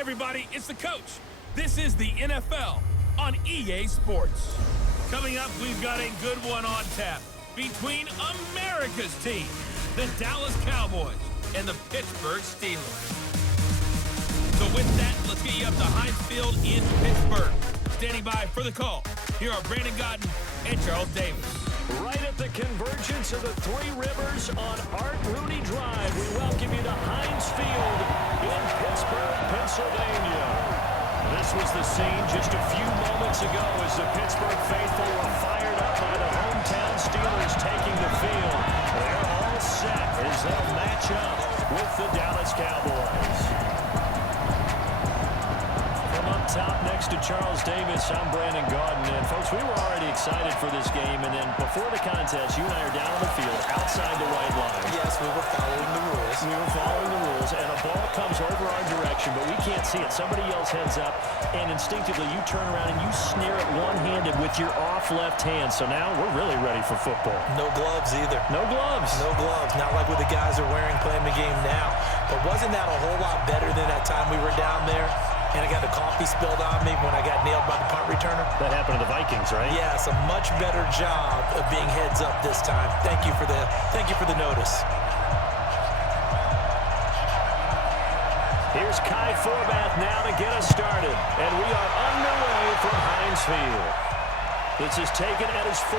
everybody, it's the coach. This is the NFL on EA Sports. Coming up, we've got a good one on tap between America's team, the Dallas Cowboys, and the Pittsburgh Steelers. So with that, let's get you up to Heinz Field in Pittsburgh. Standing by for the call, here are Brandon Godden and Charles Davis. Right at the convergence of the Three Rivers on Art Rooney Drive, we welcome you to Heinz Field in Pittsburgh, Pennsylvania. This was the scene just a few moments ago as the Pittsburgh faithful were fired up by the hometown Steelers taking the field. They're all set as they'll match up with the Dallas Cowboys. Top next to Charles Davis, I'm Brandon Godden. And folks, we were already excited for this game, and then before the contest, you and I are down on the field outside the white line. Yes, we were following the rules. We were following the rules, and a ball comes over our direction, but we can't see it. Somebody else heads up, and instinctively you turn around and you snare it one-handed with your off left hand. So now we're really ready for football. No gloves either. No gloves. No gloves. Not like what the guys are wearing playing the game now. But wasn't that a whole lot better than that time we were down there? And I got the coffee spilled on me when I got nailed by the punt returner. That happened to the Vikings, right? Yes, a much better job of being heads up this time. Thank you for the notice. Here's Kai Forbath now to get us started. And we are underway from Heinz Field. This is taken at his 4.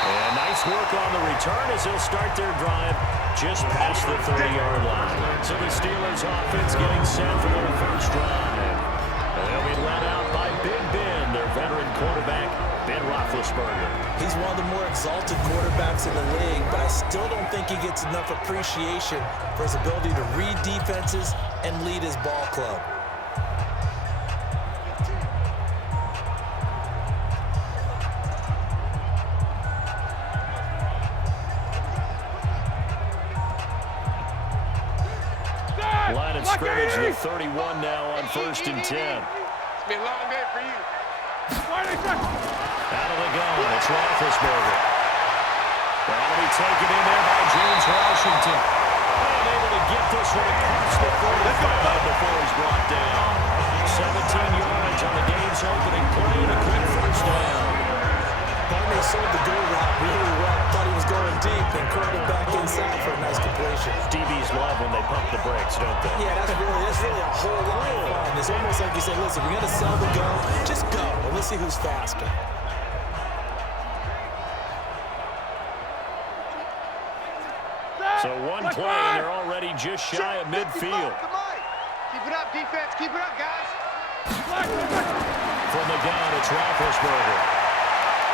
And nice work on the return as they'll start their drive just past the 30-yard line. So the Steelers offense getting set for their first drive. And they'll be led out by Big Ben, their veteran quarterback, Ben Roethlisberger. He's one of the more exalted quarterbacks in the league, but I still don't think he gets enough appreciation for his ability to read defenses and lead his ball club. Line of scrimmage to 31 now on 1st and 10. It's been a long day for you. Out of the gun, it's Roethlisberger. That'll be taken in there by James Washington. And able to get this one across the 45 before he's brought down. 17 yards on the game's opening play and a quick first down. Barney sold the go route really well. Thought he was going deep and curled it back inside for a nice completion. DBs love when they pump the brakes, don't they? Yeah, that's really a whole lot of fun. It's almost like you say, listen, we're going to sell the go. Just go. And let's see who's faster. So one play, and they're already just shy of midfield. Keep it up, defense. Keep it up, guys. From the gun, it's Roethlisberger.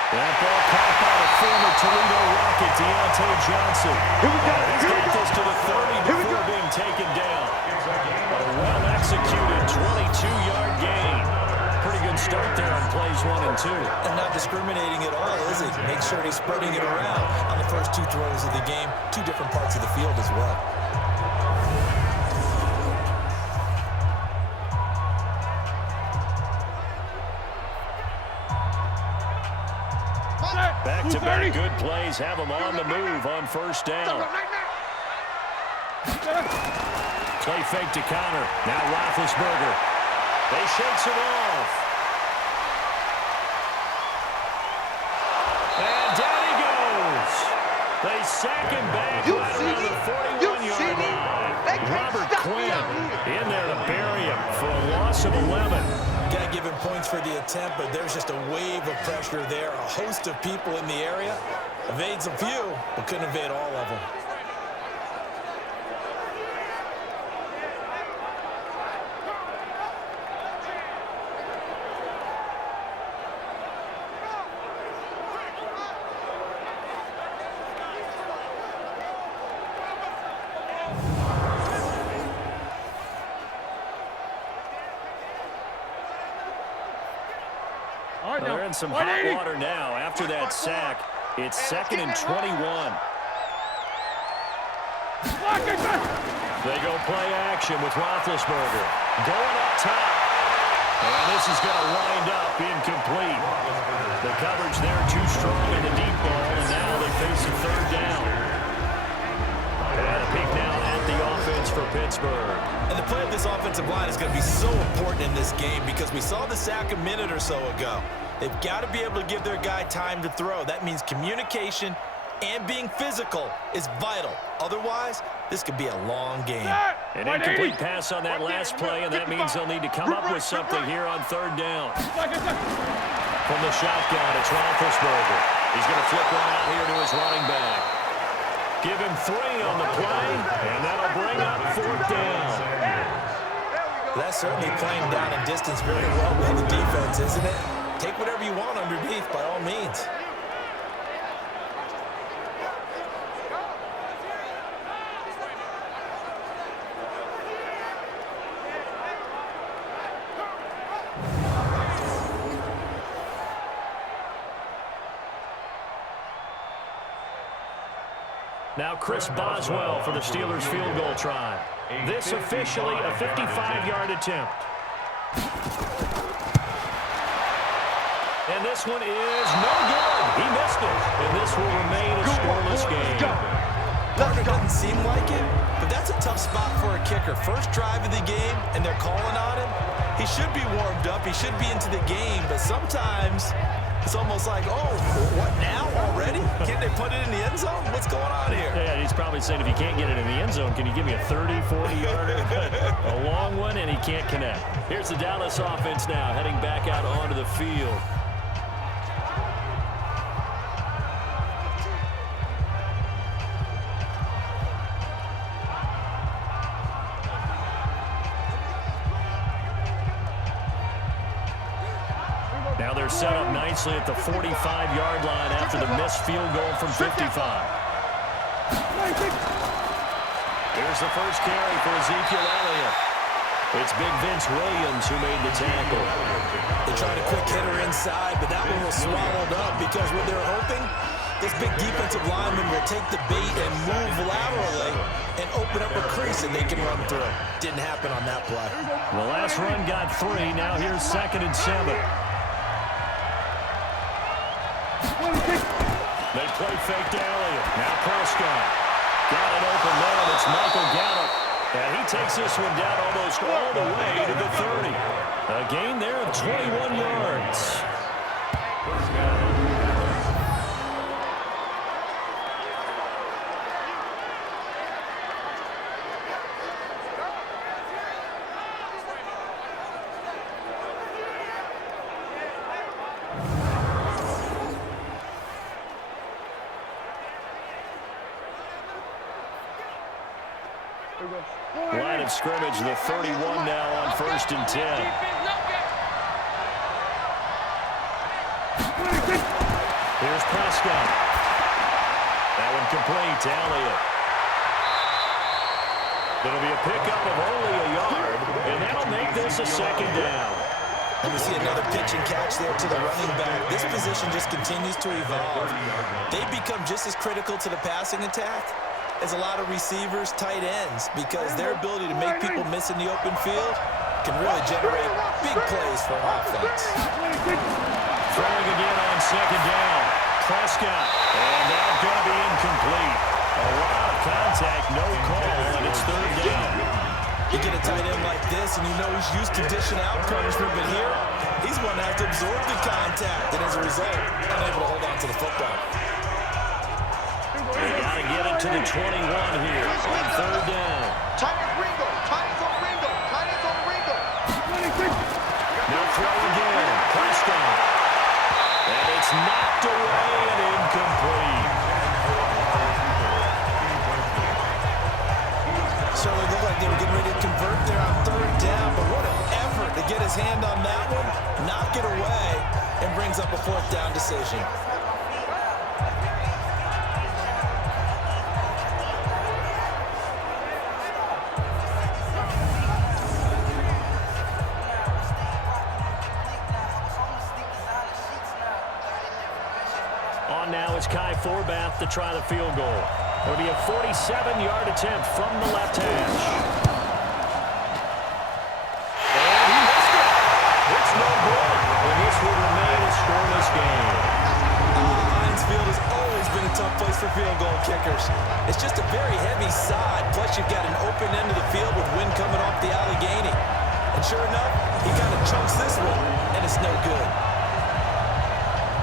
That ball caught by the former Toledo Rocket, Deontay Johnson. He's got this to the 30 before being taken down. A well-executed 22-yard gain. Pretty good start there on plays 1 and 2. And not discriminating at all, is he? Make sure he's spreading it around on the first 2 throws of the game. 2 different parts of the field as well. Back-to-back good plays have them on the move on 1st down. Play fake to Connor. Now Roethlisberger. They shakes it off. And down he goes. They sack him back right around the 41-yard line. Robert Quinn in there to bury him for a loss of 11. Got to give him points for the attempt, but there's just a wave of pressure there. A host of people in the area. Evades a few, but couldn't evade all of them. They're in some hot water now. After that sack, it's 2nd and 21. They go play action with Roethlisberger. Going up top. And this is going to wind up incomplete. The coverage there too strong in the deep ball, and now they face a 3rd down. And a peek now at the offense for Pittsburgh. Pittsburgh. And the play of this offensive line is going to be so important in this game because we saw the sack a minute or so ago. They've got to be able to give their guy time to throw. That means communication and being physical is vital. Otherwise, this could be a long game. An incomplete pass on that last play, and that means they'll need to come up with something here on third down. From the shotgun, it's Roethlisberger. He's going to flip one out here to his running back. Give him 3 on the play, and that'll bring up fourth down. That's certainly playing down and distance very well by the defense, isn't it? Take whatever you want underneath, by all means. Now Chris Boswell for the Steelers field goal try. This officially a 55-yard attempt. And this one is no good. He missed it. And this will remain a scoreless game. It doesn't seem like it, but that's a tough spot for a kicker. First drive of the game, and they're calling on him. He should be warmed up. He should be into the game, but sometimes it's almost like, oh, what now already? Can't they put it in the end zone? What's going on here? Yeah, he's probably saying if you can't get it in the end zone, can you give me a 30, 40-yarder? A long one, and he can't connect. Here's the Dallas offense now heading back out onto the field. Now they're set up nicely at the 45-yard line after the missed field goal from 55. Here's the first carry for Ezekiel Elliott. It's Big Vince Williams who made the tackle. They tried a quick hitter inside, but that one was swallowed up because what they're hoping, this big defensive lineman will take the bait and move laterally and open up a crease that they can run through. Didn't happen on that play. The last run got 3. Now here's 2nd and 7. They play fake to Elliott. Now Prescott. Got it open there. It's Michael Gallup. And he takes this one down almost all the way to the 30. A gain there of 21 yards. Line of scrimmage, the 31 now on 1st and 10. Here's Prescott. That one complete to Elliott. It'll be a pickup of only a yard, and that'll make this a 2nd down. And we see another pitch and catch there to the running back. This position just continues to evolve. They become just as critical to the passing attack as a lot of receivers, tight ends, because their ability to make people miss in the open field can really generate big plays for an offense. Throwing again on 2nd down. Prescott, and that's going to be incomplete. A lot of contact, no call, and it's 3rd down. You get a tight end like this, and you know he's used to dishing out punishment, but here, he's going to have to absorb the contact, and as a result, unable to hold on to the football. They got to get it to the 21 here on 3rd down. Tight end Ringo. Tight ends on Ringo. Tight ends on Ringo. Now throw again. Prescott. And it's knocked away and incomplete. So it looked like they were getting ready to convert there on 3rd down, but what an effort to get his hand on that one, knock it away, and brings up a 4th down decision. Now it's Kai Forbath to try the field goal. It'll be a 47-yard attempt from the left hash. And he missed it. It's no good. And this will remain a scoreless game. Heinz Field has always been a tough place for field goal kickers. It's just a very heavy side, plus you've got an open end of the field with wind coming off the Allegheny. And sure enough, he kind of chunks this one, and it's no good.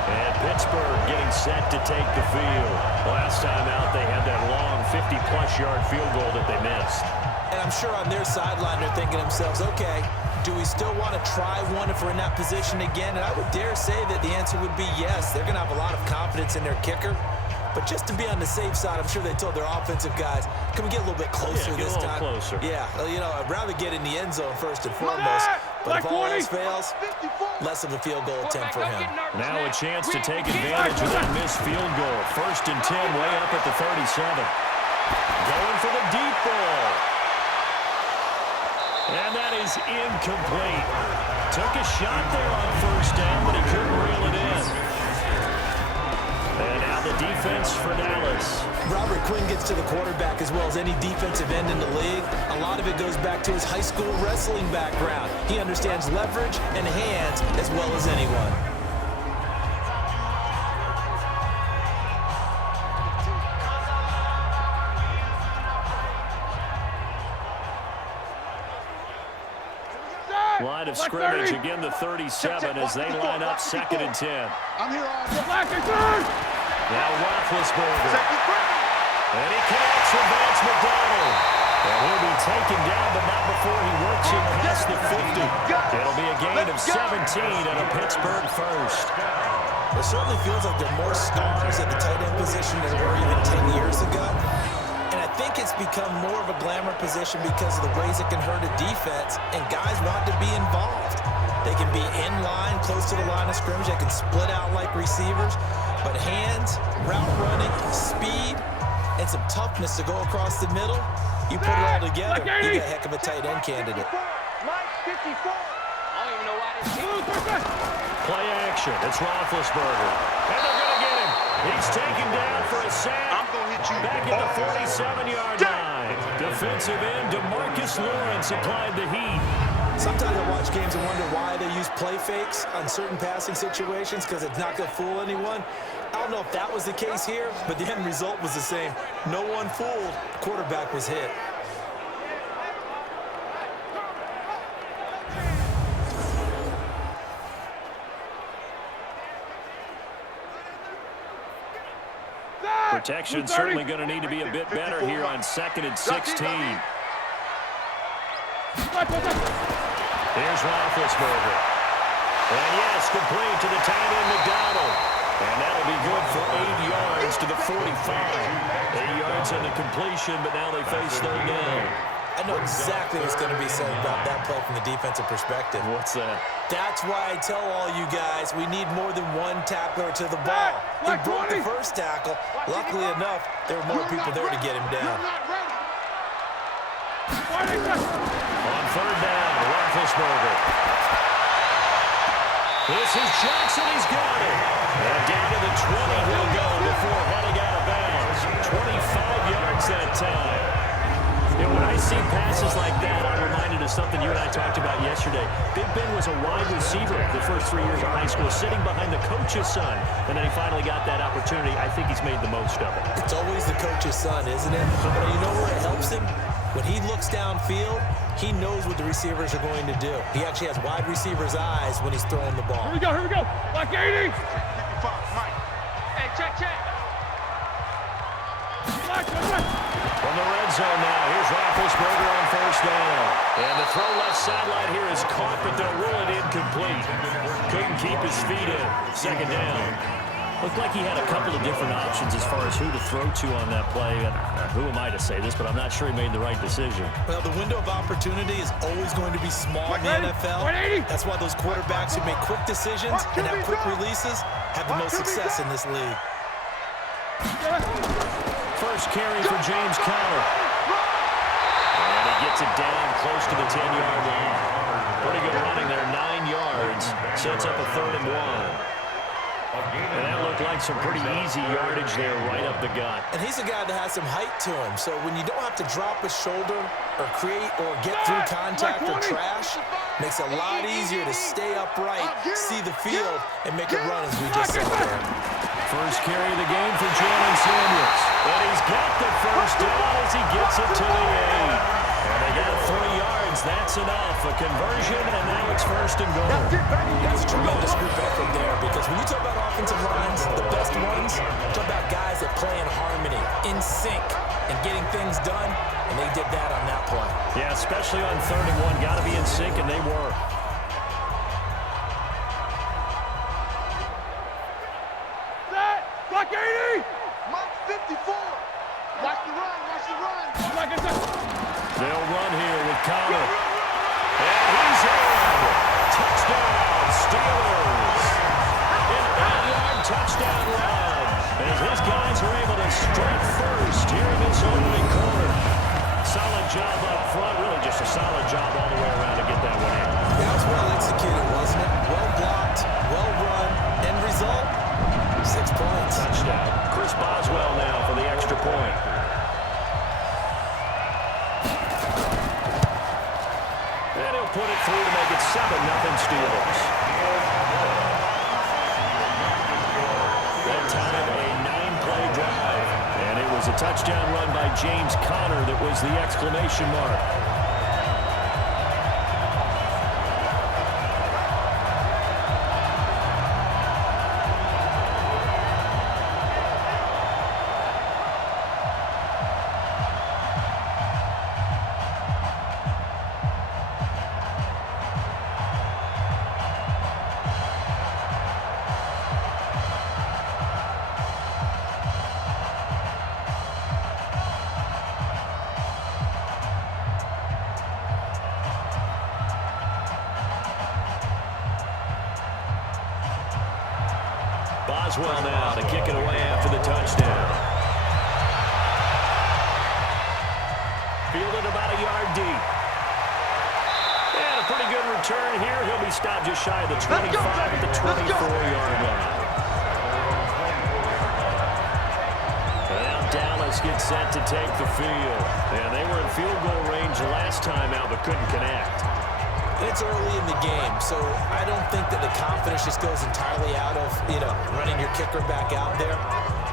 And Pittsburgh getting set to take the field. Last time out, they had that long 50-plus yard field goal that they missed. And I'm sure on their sideline they're thinking to themselves, okay, do we still want to try one if we're in that position again? And I would dare say that the answer would be yes. They're going to have a lot of confidence in their kicker. But just to be on the safe side, I'm sure they told their offensive guys, can we get a little bit closer this time? Closer. Yeah, you know, I'd rather get in the end zone first and foremost. But if all else fails, less of a field goal attempt for him. Now a chance to take advantage of that missed field goal. 1st and 10, way up at the 37. Going for the deep ball. And that is incomplete. Took a shot there on 1st down, but he couldn't reel it in. And now the defense for Dallas. Robert Quinn gets to the quarterback as well as any defensive end in the league. A lot of it goes back to his high school wrestling background. He understands leverage and hands as well as anyone. Line of scrimmage, again the 37 as they line up 2nd and 10. I'm here on Now Roethlisberger. And he connects with Vance McDonald. And he'll be taken down, but not before he works him past the 50. It'll be a gain of 17 and a Pittsburgh first. It certainly feels like there are more stars at the tight end position than there were even 10 years ago. And I think it's become more of a glamour position because of the ways it can hurt a defense, and guys want to be involved. They can be in line, close to the line of scrimmage. They can split out like receivers. But hands, route running, speed, and some toughness to go across the middle, you put it all together, you got a heck of a tight end candidate. Play action. It's Roethlisberger. And they're going to get him. He's taken down for a sack. Back at the 47-yard line. Defensive end DeMarcus Lawrence applied the heat. Sometimes I watch games and wonder why they use play fakes on certain passing situations because it's not going to fool anyone. I don't know if that was the case here, but the end result was the same. No one fooled. The quarterback was hit. Protection certainly going to need to be a bit better here on 2nd and 16. Here's Roethlisberger. And yes, complete to the tight end McDonald. And that'll be good for 8 yards to the 45. 8 yards on the completion, but now they face 3rd down. I know exactly what's going to be said about that play from the defensive perspective. What's that? That's why I tell all you guys we need more than one tackler to the ball. He broke the first tackle. Luckily enough, there were more people there to get him down. On 3rd down, Roethlisberger. This is Johnson. He's got it. And down to the 20 he'll go before heading out of bounds. 25 yards that time. You know, when I see passes like that, I'm reminded of something you and I talked about yesterday. Big Ben was a wide receiver the first 3 years of high school, sitting behind the coach's son. And then he finally got that opportunity. I think he's made the most of it. It's always the coach's son, isn't it? But you know where it helps him? When he looks downfield, he knows what the receivers are going to do. He actually has wide receivers' eyes when he's throwing the ball. Here we go. Black 80. Hey, check. From the red zone now, here's Roethlisberger on 1st down. And the throw left sideline here is caught, but they'll rule it incomplete. Couldn't keep his feet in. 2nd down. Looked like he had a couple of different options as far as who to throw to on that play. And who am I to say this, but I'm not sure he made the right decision. Well, the window of opportunity is always going to be small in the NFL. That's why those quarterbacks who make quick decisions and have quick releases have the most success in this league. First carry for James Conner. And he gets it down close to the 10-yard line. Pretty good running there, 9 yards. Sets up a 3rd and 1. And that looked like some pretty easy yardage there right up the gut. And he's a guy that has some height to him. So when you don't have to drop a shoulder or create or get through contact or trash, makes it a lot easier to stay upright, see the field, and make a run as we just saw there. First carry of the game for Jalen Samuels. And he's got the first down as he gets it to the 8. And they got 3 yards. That's enough. A conversion, and now it's first and goal. That's a tremendous group effort there, because when you talk about offensive lines, the best ones, talk about guys that play in harmony, in sync, and getting things done, and they did that on that play. Yeah, especially on 3rd and 1. Got to be in sync, and they were. Block 80! Mark 54. Watch the run, watch the run. They'll run here with Connor. And he's in. Touchdown, Steelers. An 8-yard touchdown run. As his guys are able to strike first here in this opening quarter. Solid job up front. Really just a solid job all the way around to get that one in. That was well executed, wasn't it? Well blocked, well run. End result, 6 points. Touchdown. Chris Boswell now for the extra point. And he'll put it through to make it 7-0 Steelers. That time, a 9-play drive. And it was a touchdown run by James Conner that was the exclamation mark. Boswell now to kick it away after the touchdown. Fielded about a yard deep. And a pretty good return here. He'll be stopped just shy of the 25 at the 24-yard line. Now Dallas gets set to take the field. And they were in field goal range last time out but couldn't connect. It's early in the game, so I don't think that the confidence just goes entirely out of, running your kicker back out there.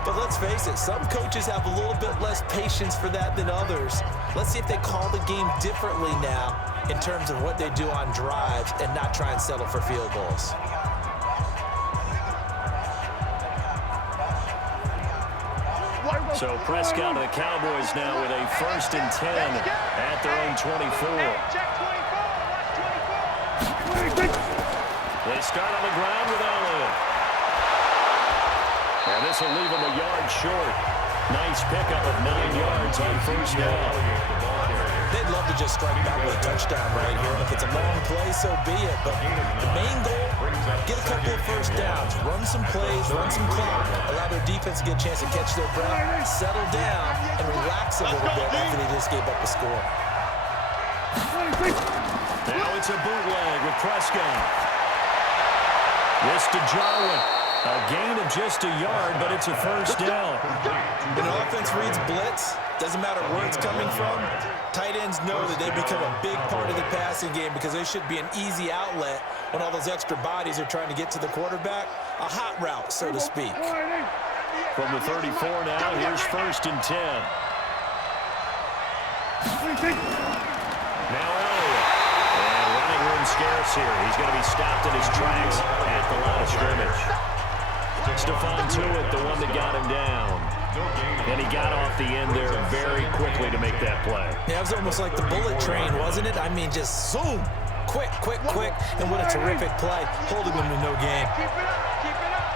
But let's face it, some coaches have a little bit less patience for that than others. Let's see if they call the game differently now in terms of what they do on drives and not try and settle for field goals. So Prescott of the Cowboys now with a 1st and 10 at their own 24. They start on the ground with Allen. And this will leave him a yard short. Nice pickup of 9 yards on 1st down. They'd love to just strike back with a touchdown right here. If it's a long play, so be it. But the main goal, get a couple of 1st downs, run some plays, run some clock, allow their defense to get a chance to catch their breath, settle down, and relax a little bit after they just gave up a score. Now it's a bootleg with Prescott. This to Jarwin. A gain of just a yard, but it's a 1st down. When an offense reads blitz, doesn't matter where it's coming from, tight ends know that they become a big part of the passing game because they should be an easy outlet when all those extra bodies are trying to get to the quarterback. A hot route, so to speak. From the 34 now, here's 1st and 10. Now Elliott. And running room scarce here. He's going to be stopped in his tracks at the line of scrimmage. Stephon Tuitt, the one that got him down. And he got off the end there very quickly to make that play. Yeah, it was almost like the bullet train, wasn't it? I mean, just zoom. Quick, quick, quick. And what a terrific play, holding them to no gain. Keep it up, keep it up.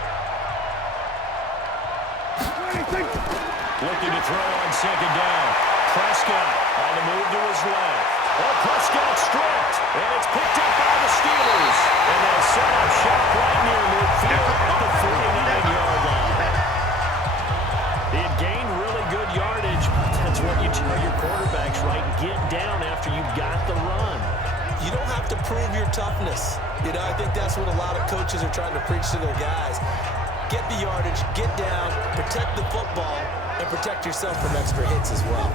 Looking to throw on 2nd down. Prescott on the move to his left. Oh, Prescott stripped, and it's picked up by the Steelers. And they'll set up shop right near midfield at the 49-yard line. He had gained really good yardage. That's what you tell your quarterbacks, right? Get down after you've got the run. You don't have to prove your toughness. I think that's what a lot of coaches are trying to preach to their guys. Get the yardage, get down, protect the football, and protect yourself from extra hits as well.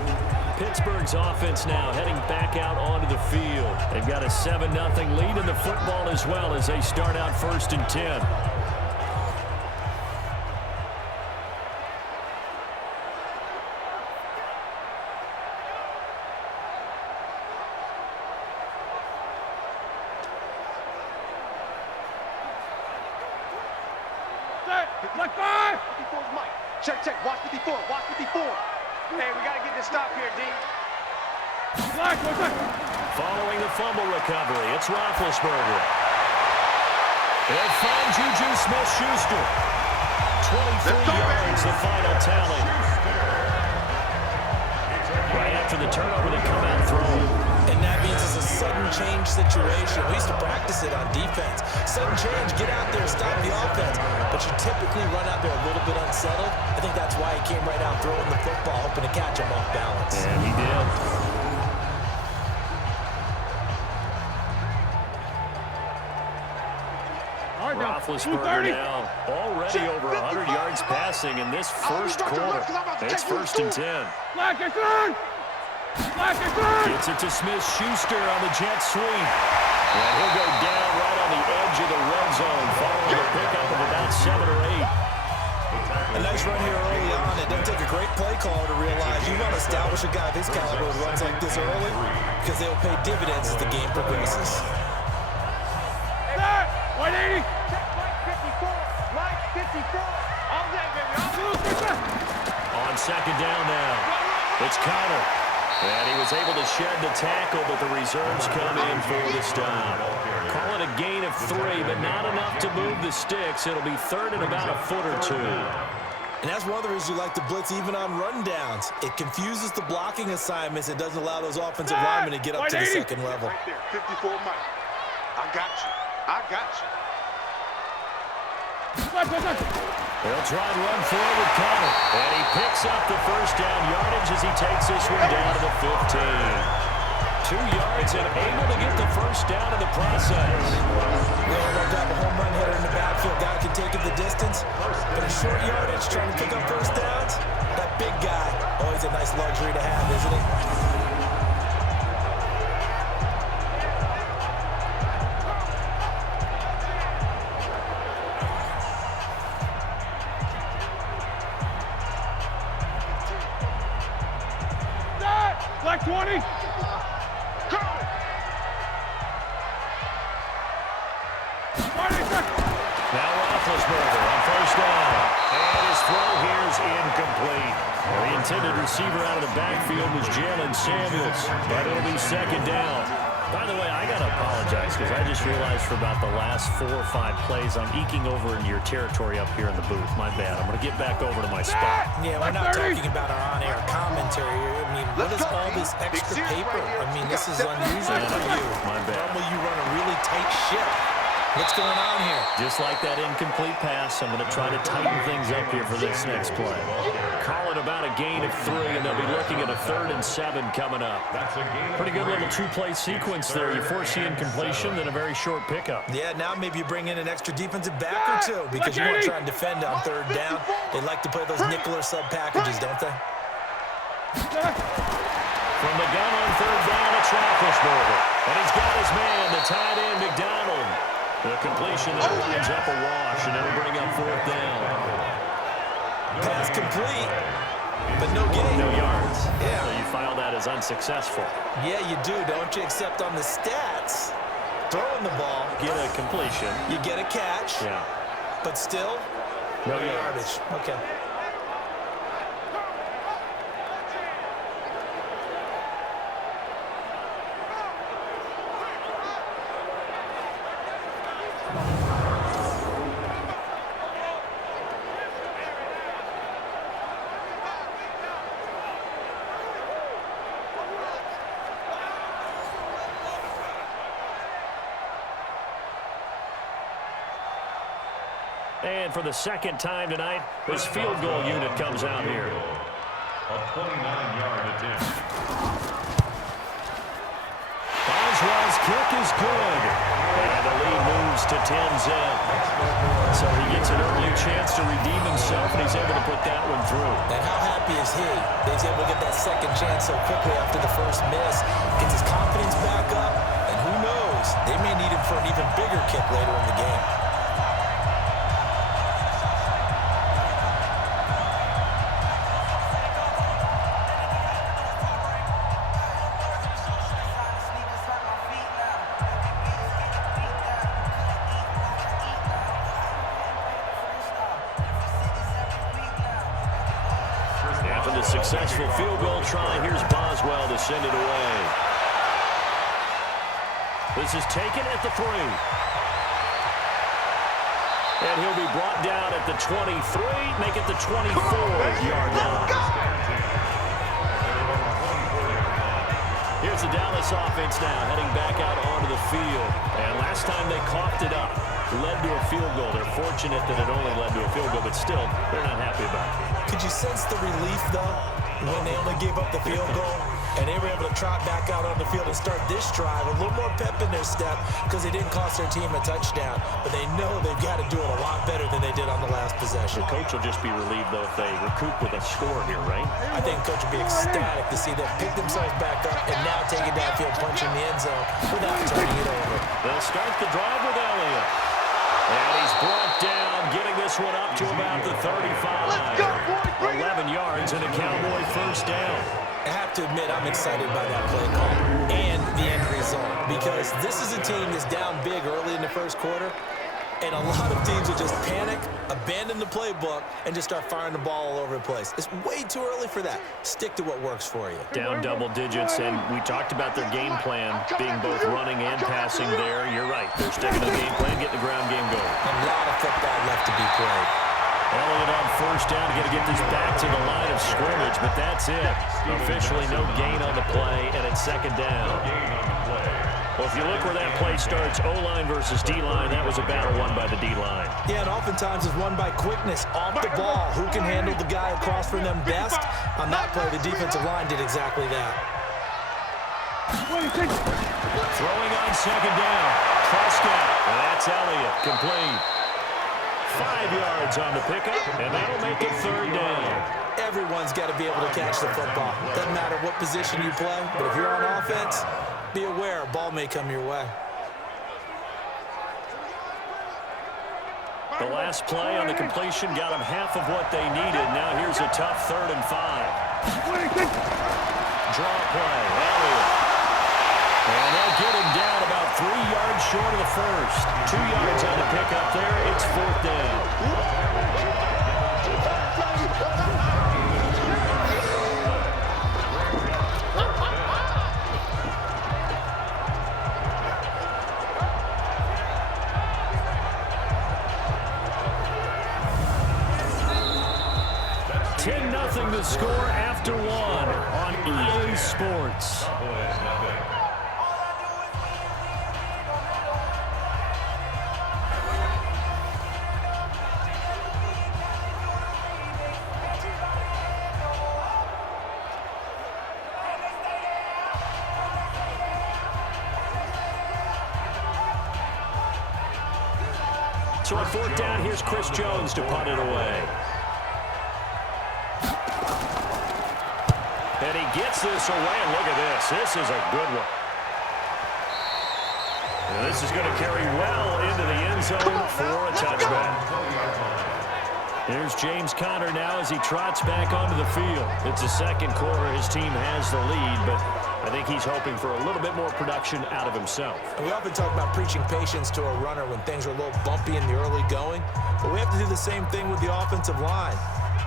Pittsburgh's offense now heading back out onto the field. They've got a 7-0 lead in the football as well as they start out 1st and 10. Black 5. 54's Mike. Check, check. Watch 54. Watch 54. Hey, we got to get this stop here, D. Black, what's that? Following the fumble recovery, it's Roethlisberger. They'll find Juju Smith-Schuster. 23 yards, the final tally. Right after the turnover, they come out throwing. And that means it's a sudden change situation. We used to practice it on defense. Sudden change, get out there, stop the offense. But you typically run out there a little bit unsettled. I think that's why he came right out throwing the football, hoping to catch him off balance. And he did. Roethlisberger now already over 100 yards passing in this first quarter. It's 1st and 10. Black is on. Black is on. Gets it to Smith-Schuster on the jet sweep. And he'll go down right on the edge of the red zone, following a pickup of about 7 or 8. A nice run here early on. It doesn't take a great play caller to realize you want to establish a guy of his caliber who runs like this early because they'll pay dividends as the game progresses. 180. Mike 54. All day, baby. On 2nd down now, it's Connor. And he was able to shed the tackle, but the reserves come in for the stop. Call it a gain of 3, but not enough to move the sticks. It'll be 3rd and about a foot or 2. And that's one of the reasons you like to blitz even on rundowns. It confuses the blocking assignments. It doesn't allow those offensive linemen to get up to the second level. Right there, 54 Mike. I got you. I got you. They'll try and run forward with Connor. And he picks up the first down yardage as he takes this one down to the 15. 2 yards and able to get the first down in the process. Well, they'll have a home run hitter in the backfield. Guy can take it the distance. But a short yardage trying to pick up first downs. That big guy, always a nice luxury to have, isn't it? Black 20. Go! Now Roethlisberger on first down. And his throw here is incomplete. The intended receiver out of the backfield was Jalen Samuels. But it'll be 2nd down. By the way, I got to apologize because I just realized for about the last 4 or 5 plays, I'm eking over into your territory up here in the booth. My bad. I'm going to get back over to my spot. Yeah, we're not talking about our on-air commentary. I mean, what is all this extra paper? I mean, this is unusual for you. My bad. Normally you run a really tight ship. What's going on here? Just like that incomplete pass, I'm going to try to tighten things up here for this next play. Call it about a gain of 3, and they'll be looking at a 3rd and 7 coming up. Pretty good little 2-play sequence there. You force the incompletion, then a very short pickup. Yeah, now maybe you bring in an extra defensive back or 2 because you want to try and defend on 3rd down. They like to play those nickel or sub packages, don't they? From the gun on 3rd down, it's Roethlisberger. And he's got his man, the tight end, McDonald. The completion there winds up a wash, and it'll bring up 4th down. Pass complete, but no gain. No yards. Yeah. So you file that as unsuccessful. Yeah, you do, don't you? Except on the stats. Throwing the ball. Get a completion. You get a catch. Yeah. But still, No yards. yardage. Okay. And for the 2nd time tonight, this field goal unit comes out here. A 29-yard attempt. Boswell's kick is good. And the lead moves to 10-zip. So he gets an early chance to redeem himself, and he's able to put that one through. And how happy is he that he's able to get that 2nd chance so quickly after the first miss? Gets his confidence back up, and who knows, they may need him for an even bigger kick later in the game. a successful field goal try. Here's Boswell to send it away. This is taken at the 3. And he'll be brought down at the 23, make it the 24-yard line. Here's the Dallas offense now, heading back out onto the field. And last time they coughed it up, led to a field goal. They're fortunate that it only led to a field goal, but still, they're not happy about it. Could you sense the relief, though, when they only gave up the field goal? And they were able to trot back out on the field and start this drive. A little more pep in their step because they didn't cost their team a touchdown. But they know they've got to do it a lot better than they did on the last possession. The coach will just be relieved, though, if they recoup with a score here, right? I think coach will be ecstatic to see them pick themselves back up and now take it downfield, punching the end zone without turning it over. They'll start the drive with Elliott. And he's brought down, getting this one up to about the 35. Let's go, boys. 11 yards and a Cowboy first down. I have to admit, I'm excited by that play call and the end result because this is a team that's down big early in the first quarter, and a lot of teams will just panic, abandon the playbook, and just start firing the ball all over the place. It's way too early for that. Stick to what works for you. Down double digits, and we talked about their game plan being both running and passing there. You're right. They're sticking to the game plan, getting the ground game going. A lot of football left to be played. Elliott on first down, got to get this back to the line of scrimmage, but that's it. Officially no gain on the play, and it's second down. Well, if you look where that play starts, O-line versus D-line, that was a battle won by the D-line. Yeah, and oftentimes it's won by quickness off the ball. Who can handle the guy across from them best? On that play, the defensive line did exactly that. Throwing on second down. Prescott, and that's Elliott, complete. 5 yards on the pickup, and that'll make it third down. Everyone's got to be able to catch the football. Doesn't matter what position you play, but if you're on offense, be aware a ball may come your way. The last play on the completion got them half of what they needed. Now here's a tough 3rd and 5. Draw play, Elliott. And they'll get him down about 3 yards short of the first. 2 yards on the pickup there. It's 4th down. Nothing to score after 1 on EA Sports. So on 4th down, here's Chris Jones to punt it away. And he gets this away, and look at this. This is a good one. And this is going to carry well into the end zone for a touchback. Here's James Conner now as he trots back onto the field. It's the second quarter. His team has the lead, but I think he's hoping for a little bit more production out of himself. And we often talk about preaching patience to a runner when things are a little bumpy in the early going, but we have to do the same thing with the offensive line.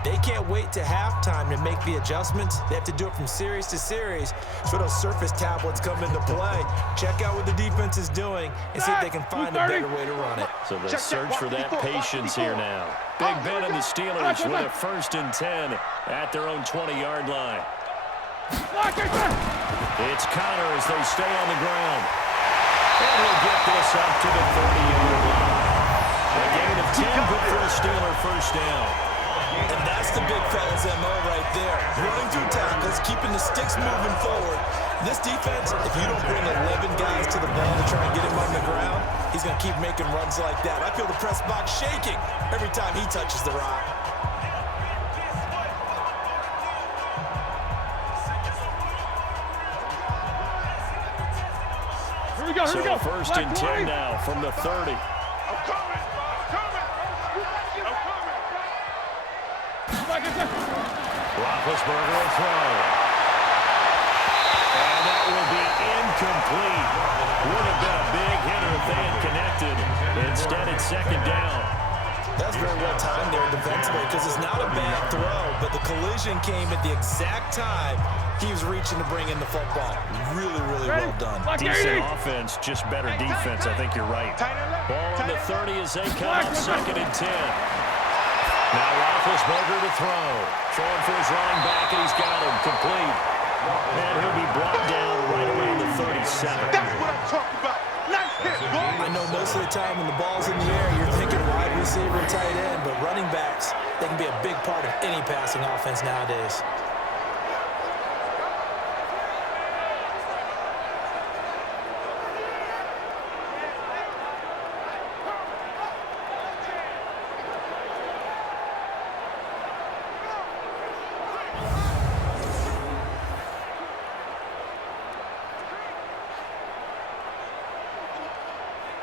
They can't wait to halftime to make the adjustments. They have to do it from series to series so those surface tablets come into play. Check out what the defense is doing and see if they can find a better way to run it. So the search for that patience here now. Big Ben and the Steelers with a 1st and 10 at their own 20-yard line. It's Conner as they stay on the ground. And he'll get this up to the 30-yard line. A gain of 10 good for a Steeler first down. And that's the big fella's MO right there. Running through tackles, keeping the sticks moving forward. This defense, if you don't bring 11 guys to the ball to try and get him on the ground, he's going to keep making runs like that. I feel the press box shaking every time he touches the rock. Here we go, here we go. So 1st and 10 now from the 30. Roethlisberger will throw. And that will be incomplete. Would have been a big hitter if they had connected. Instead, it's 2nd down. That's very well timed there defensively because it's not a bad throw, but the collision came at the exact time he was reaching to bring in the football. Really, really well done. Decent offense, just better defense. I think you're right. Ball on the 30 as they come up 2nd and 10. Now Roethlisberger to throw. Throwing for his running back, and he's got him complete. And he'll be brought down right around the 37. That's what I'm talking about. Nice hit, boy. I know most of the time when the ball's in the air, you're thinking wide receiver and tight end, but running backs, they can be a big part of any passing offense nowadays.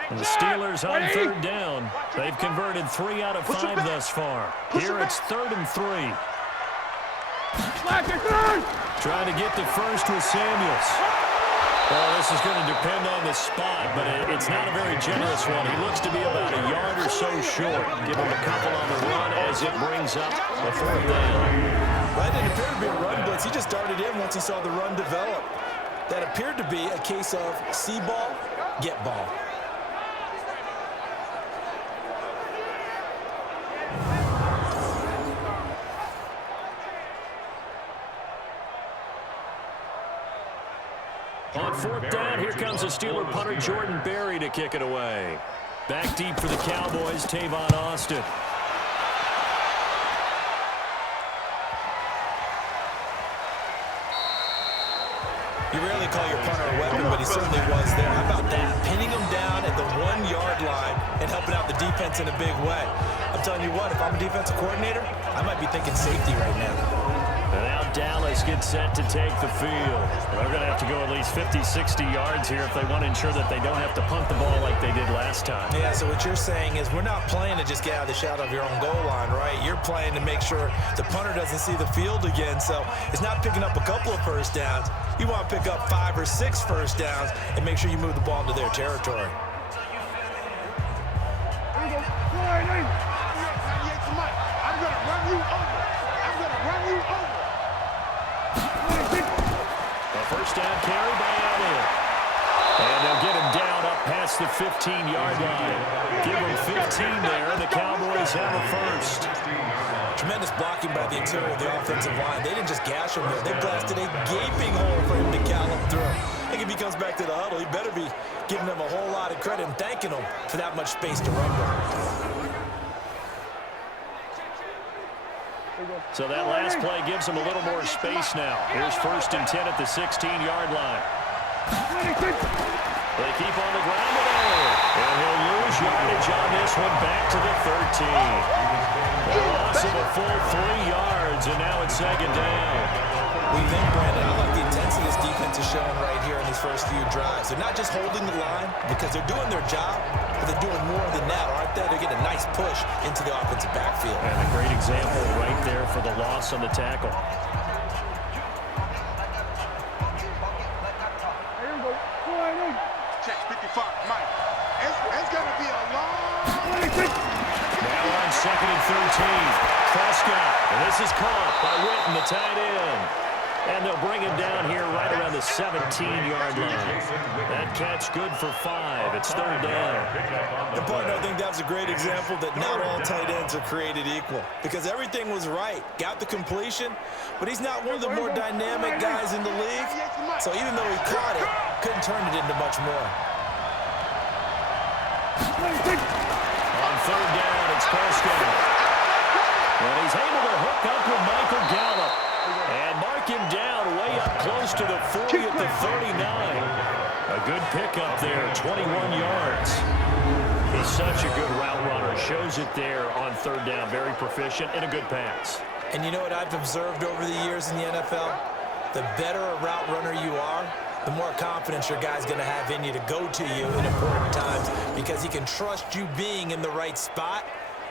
And the Steelers on 3rd down. They've converted 3 out of 5 thus far. Here it's 3rd and 3. Trying to get the first with Samuels. Well, this is going to depend on the spot, but it's not a very generous one. He looks to be about a yard or so short. Give him a couple on the run as it brings up the 4th down. That didn't appear to be a run blitz. He just darted in once he saw the run develop. That appeared to be a case of see ball, get ball. On 4th down, here comes the Steeler punter Jordan Berry to kick it away. Back deep for the Cowboys, Tavon Austin. You rarely call your punter a weapon, but he certainly was there. How about that? Pinning him down at the 1-yard line and helping out the defense in a big way. I'm telling you what, if I'm a defensive coordinator, I might be thinking safety right now. And now Dallas gets set to take the field. They're going to have to go at least 50, 60 yards here if they want to ensure that they don't have to punt the ball like they did last time. Yeah, so what you're saying is we're not playing to just get out of the shadow of your own goal line, right? You're playing to make sure the punter doesn't see the field again. So it's not picking up a couple of first downs. You want to pick up 5 or 6 first downs and make sure you move the ball into their territory. I'm going to run you over. I'm going to run you over. A first down carry by Elliott. And they'll get him down up past the 15-yard line. Give him 15 there. The Cowboys have a first. Tremendous blocking by the interior of the offensive line. They didn't just gash him there. They blasted a gaping hole for him to gallop through. I think if he comes back to the huddle, he better be giving them a whole lot of credit and thanking them for that much space to run with. So that last play gives him a little more space now. Here's 1st and 10 at the 16-yard line. They keep on the ground with it. And he'll lose yardage on this one back to the 13. A loss of a full 3 yards, and now it's 2nd down. We think, Brandon, I like the intensity this defense is showing right here in these first few drives. They're not just holding the line because they're doing their job, but they're doing more than that, aren't they? They're getting a nice push into the offensive backfield. And a great example right there for the loss on the tackle. Check 55, Mike. It's going to be a long... Now on 2nd and 13. Prescott. And this is caught by Witten, the tight end. And they'll bring him down here right around the 17-yard line. That catch good for 5. It's 3rd down. And, partner, I think that's a great example that not all tight ends are created equal because everything was right. Got the completion, but he's not one of the more dynamic guys in the league. So even though he caught it, couldn't turn it into much more. On 3rd down, it's Prescott. And he's able to hook up with Michael Gallup. And mark him down way up close to the 40 at the 39. A good pickup there, 21 yards. He's such a good route runner. Shows it there on 3rd down. Very proficient and a good pass. And you know what I've observed over the years in the NFL? The better a route runner you are, the more confidence your guy's going to have in you to go to you in important times because he can trust you being in the right spot,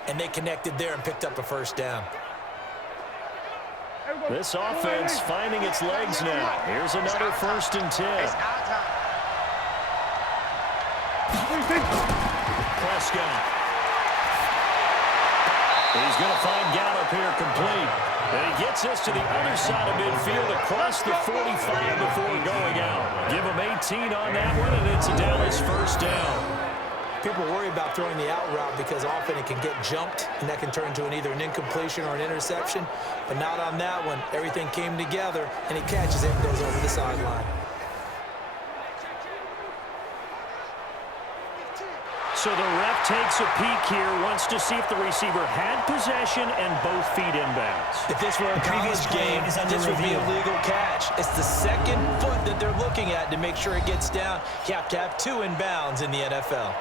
and they connected there and picked up a first down. This offense finding its legs now. Here's another 1st and 10. Prescott. He's going to find Gallup here complete. And he gets us to the other side of midfield across the 45 before going out. Give him 18 on that one, and it's a Dallas first down. People worry about throwing the out route because often it can get jumped, and that can turn into either an incompletion or an interception. But not on that one. Everything came together, and he catches it and goes over the sideline. So the ref takes a peek here, wants to see if the receiver had possession and both feet inbounds. If this were a college game, this would be a legal catch. It's the second foot that they're looking at to make sure it gets down. You have to have 2 inbounds in the NFL.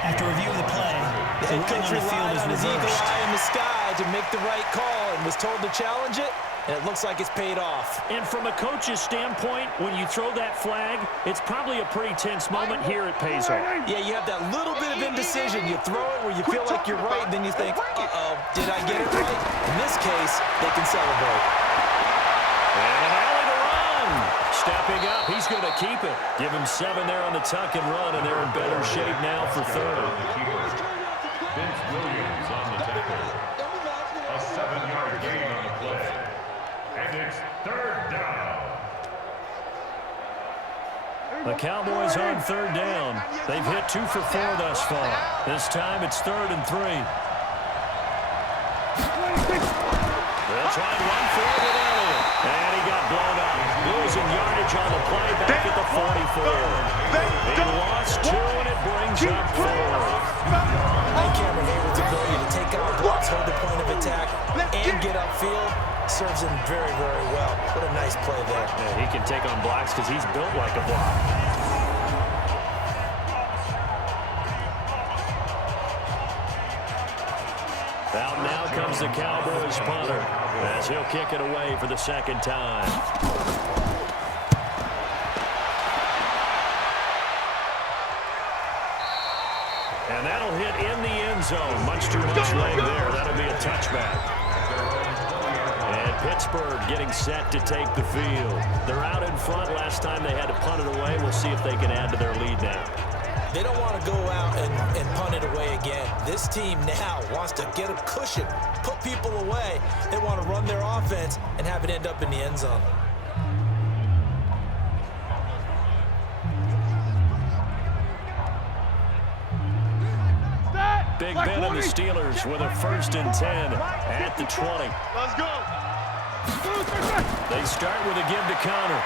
After review of the play, the head coach relied on his eagle eye in the sky to make the right call and was told to challenge it, and it looks like it's paid off. And from a coach's standpoint, when you throw that flag, it's probably a pretty tense moment. Here it pays off. Yeah, you have that little bit of indecision. You throw it where you feel like you're right, and then you think, uh-oh, did I get it right? In this case, they can celebrate. And an alley to run. Stepping up, he's going to keep it. Give him 7 there on the tuck and run, and they're in better shape now for third. Vince Williams on the tackle. A 7-yard gain on the play. And it's third down. The Cowboys on third down. They've hit 2 for 4 thus far. This time it's 3rd and 3. They'll try and run for it with Elliott. And he got blown up. Losing yardage on the play back at the 44. He lost 2, and it brings up 4. And Cameron Hayward's ability to take out blocks, hold the point of attack, and get upfield serves him very, very well. What a nice play there. Yeah, he can take on blocks because he's built like a block. Out now comes the Cowboys punter as he'll kick it away for the second time. And that'll hit in the end zone. Much too much leg there. That'll be a touchback. And Pittsburgh getting set to take the field. They're out in front. Last time they had to punt it away. We'll see if they can add to their lead now. They don't want to go out and punt it away again. This team now wants to get a cushion, put people away. They want to run their offense and have it end up in the end zone. Big Ben and the Steelers with a 1st and 10 at the 20. Let's go. They start with a give to Connor.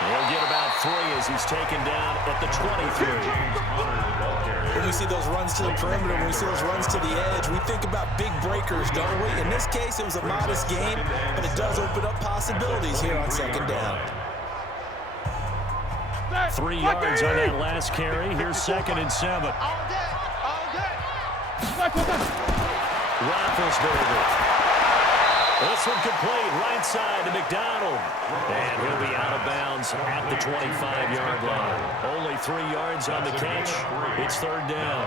He'll get about 3 as he's taken down at the 23. When we see those runs to the perimeter, when we see those runs to the edge, we think about big breakers, don't we? In this case, it was a modest gain, but it does open up possibilities here on 2nd down. 3 yards on that last carry. Here's 2nd and 7. Roethlisberger. This one complete, right side to McDonald. And he'll be out of bounds at the 25-yard line. Only 3 yards on the catch. It's 3rd down.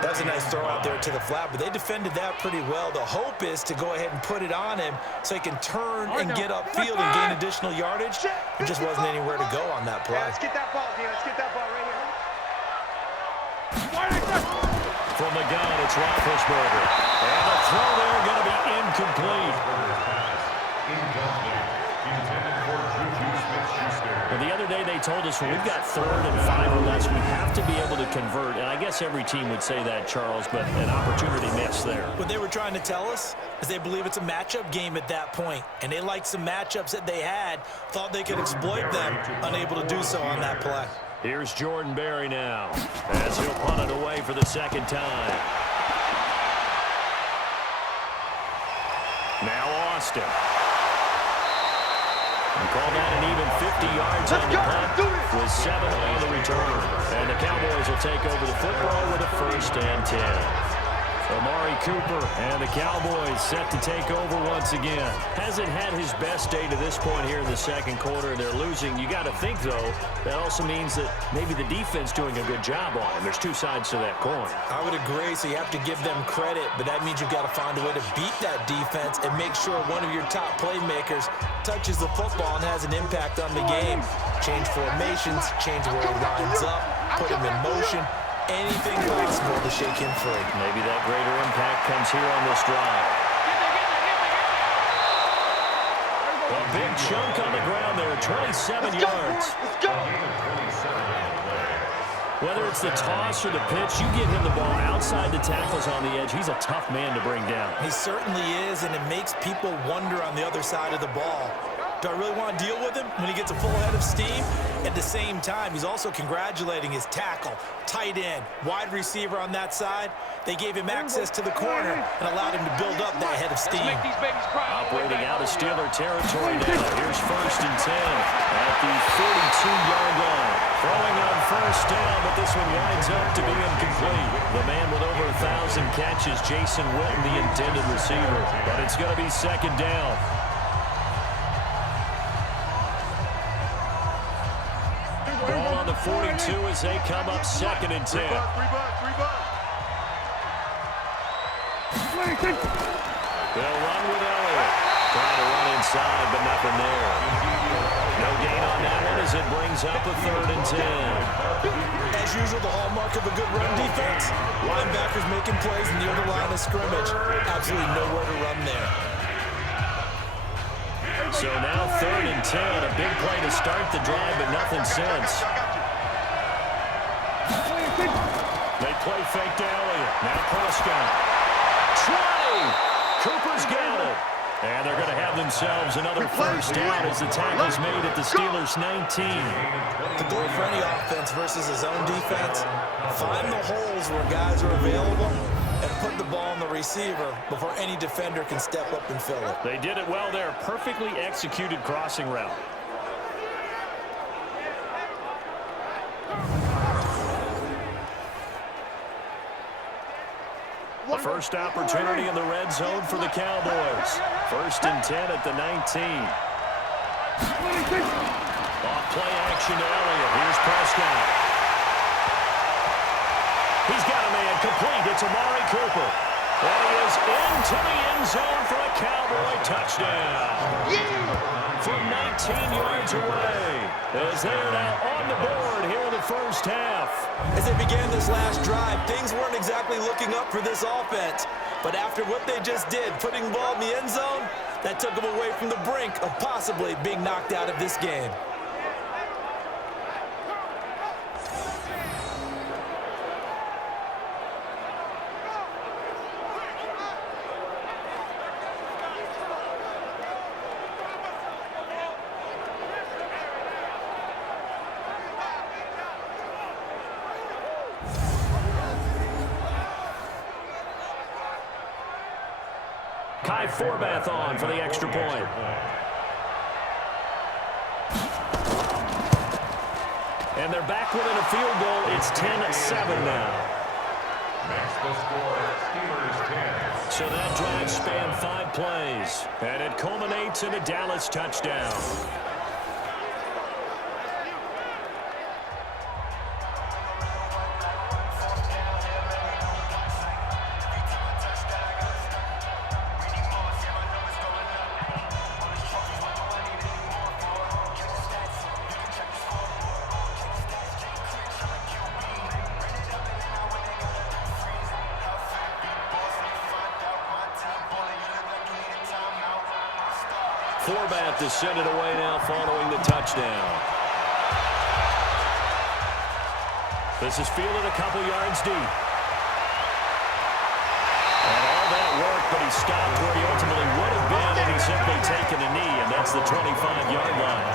That's a nice throw out there to the flat, but they defended that pretty well. The hope is to go ahead and put it on him so he can turn and get upfield and gain additional yardage. There just wasn't anywhere to go on that play. Yeah, let's get that ball, D. Let's get that ball right here. From the gun, it's Roethlisberger. And the throw there going to be incomplete. Well, the other day they told us when we've got 3rd and 5 or less, we have to be able to convert. And I guess every team would say that, Charles, but an opportunity missed there. What they were trying to tell us is they believe it's a matchup game at that point, and they liked some matchups that they had, thought they could exploit them, unable to do so on that play. Here's Jordan Berry now as he'll punt it away for the 2nd time. Now Austin. And call that an even 50 yards on the punt with 7 on the return. And the Cowboys will take over the football with a 1st and 10. Amari Cooper and the Cowboys set to take over once again. Hasn't had his best day to this point here in the second quarter. They're losing. You got to think, though, that also means that maybe the defense doing a good job on him. There's two sides to that coin. I would agree, so you have to give them credit, but that means you've got to find a way to beat that defense and make sure one of your top playmakers touches the football and has an impact on the game. Change formations, change where he lines up, put him in motion. Anything possible to shake him free. Maybe that greater impact comes here on this drive. A big chunk on the ground there, 27 yards. Let's go. Whether it's the toss or the pitch, you get him the ball outside the tackles on the edge. He's a tough man to bring down. He certainly is, and it makes people wonder on the other side of the ball. Do I really want to deal with him when he gets a full head of steam? At the same time, he's also congratulating his tackle, tight end, wide receiver on that side. They gave him access to the corner and allowed him to build up that head of steam. Make these babies cry. Operating out of Steeler territory now. Here's 1st and 10 at the 42-yard line. Throwing on 1st down, but this one winds up to be incomplete. The man with over 1,000 catches, Jason Witten, the intended receiver. But it's going to be 2nd down. Ball on the 42 as they come up 2nd and 10. They'll run with Elliott. Trying to run inside, but nothing there. No gain on that one as it brings up a 3rd and 10. As usual, the hallmark of a good run defense, linebackers making plays near the line of scrimmage. Absolutely nowhere to run there. So now 3rd and 10, a big play to start the drive, but nothing since. They play fake to Elliott. Now Prescott. 20! Cooper's got it. And they're going to have themselves another 1st down as the tackle's made at the Steelers' 19. The goal for any offense versus his own defense, find the holes where guys are available and put the ball on the receiver before any defender can step up and fill it. They did it well there. Perfectly executed crossing route. The first opportunity in the red zone for the Cowboys. 1st and 10 at the 19. Off play action to Elliott. Here's Prescott. He's got a man complete. It's Amari Cooper. And he is into the end zone for a Cowboy touchdown. From 19 yards away. As they're now on the board here in the 1st half. As they began this last drive, things weren't exactly looking up for this offense. But after what they just did, putting the ball in the end zone, that took them away from the brink of possibly being knocked out of this game. Kai Forbath on for the extra point. And they're back within a field goal. It's 10-7 now. Makes the score Steelers 10. So that drive spanned 5 plays. And it culminates in a Dallas touchdown. Forbath to send it away now following the touchdown. This is fielded a couple yards deep. And all that work, but he stopped where he ultimately would have been, and he's simply taken a knee, and that's the 25-yard line.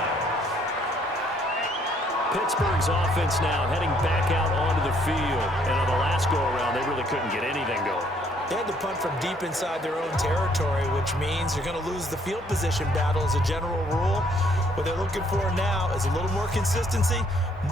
Pittsburgh's offense now heading back out onto the field. And on the last go-around, they really couldn't get anything going. They had to punt from deep inside their own territory, which means you're going to lose the field position battle as a general rule. What they're looking for now is a little more consistency,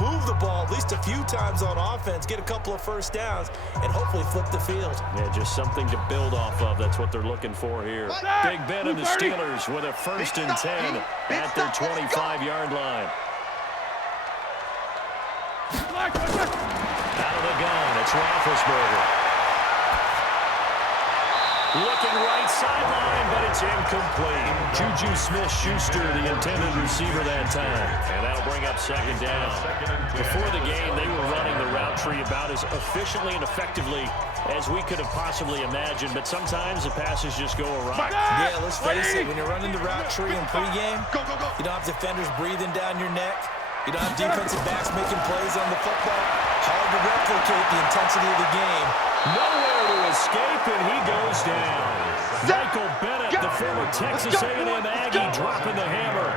move the ball at least a few times on offense, get a couple of first downs, and hopefully flip the field. Yeah, just something to build off of. That's what they're looking for here. Big Ben and the Steelers with a 1st and 10 at their 25-yard line. Out of the gun, it's Roethlisberger. Looking right sideline, but it's incomplete. Juju Smith-Schuster, the intended receiver that time. And that'll bring up 2nd down. Before the game, they were running the route tree about as efficiently and effectively as we could have possibly imagined. But sometimes the passes just go awry. Yeah, let's face it. When you're running the route tree in pregame, you don't have defenders breathing down your neck. You don't have defensive backs making plays on the football. Hard to replicate the intensity of the game. Nowhere to escape, and he goes down. Michael Bennett, the former Texas A&M Aggie, dropping the hammer.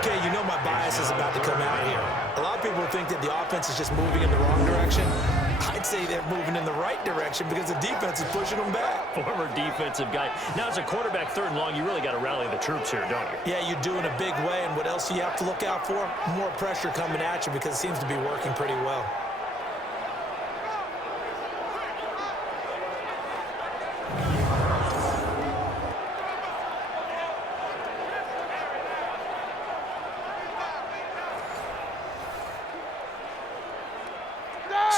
Okay, you know my bias is about to come out here. A lot of people think that the offense is just moving in the wrong direction. I'd say they're moving in the right direction because the defense is pushing them back. Former defensive guy. Now, as a quarterback, 3rd and long, you really got to rally the troops here, don't you? Yeah, you do in a big way, and what else do you have to look out for? More pressure coming at you because it seems to be working pretty well.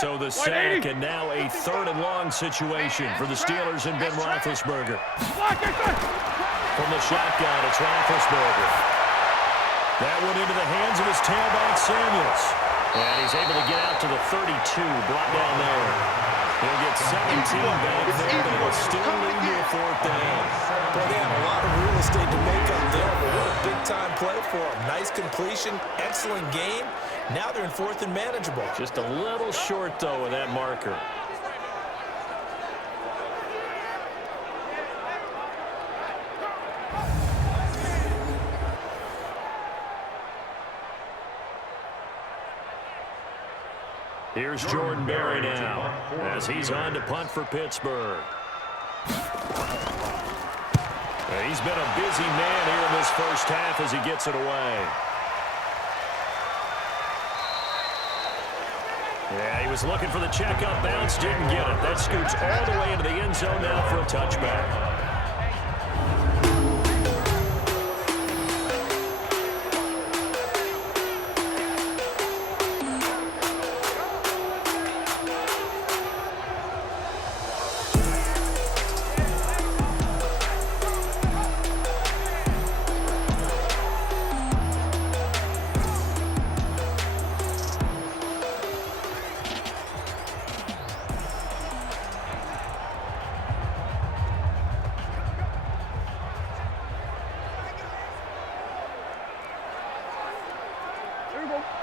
So the sack, and now a 3rd and long situation for the Steelers and Ben Roethlisberger. From the shotgun, it's Roethlisberger. That went into the hands of his tailback, Samuels. And he's able to get out to the 32, brought down there. He'll get 17 back there, but he'll still lead to a 4th down. But they have a lot of real estate to make up there, but what a big-time play for him. Nice completion, excellent game. Now they're in 4th and manageable. Just a little short, though, of that marker. Here's Jordan Berry now as he's on to punt for Pittsburgh. He's been a busy man here in this 1st half as he gets it away. Yeah, he was looking for the checkup bounce, didn't get it. That scoots all the way into the end zone now for a touchback.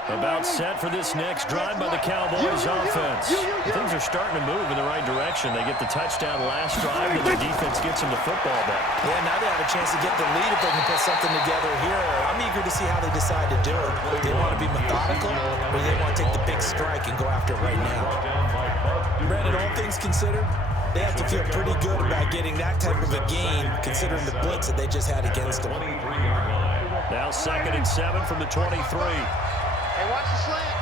About set for this next drive by the Cowboys offense. Things are starting to move in the right direction. They get the touchdown last drive, and the defense gets them the football back. Yeah, now they have a chance to get the lead if they can put something together here. I'm eager to see how they decide to do it. Do they want to be methodical, or do they want to take the big strike and go after it right now? Brandon, all things considered, they have to feel pretty good about getting that type of a gain, considering the blitz that they just had against them. Now 2nd and 7 from the 23. Hey, watch the slant.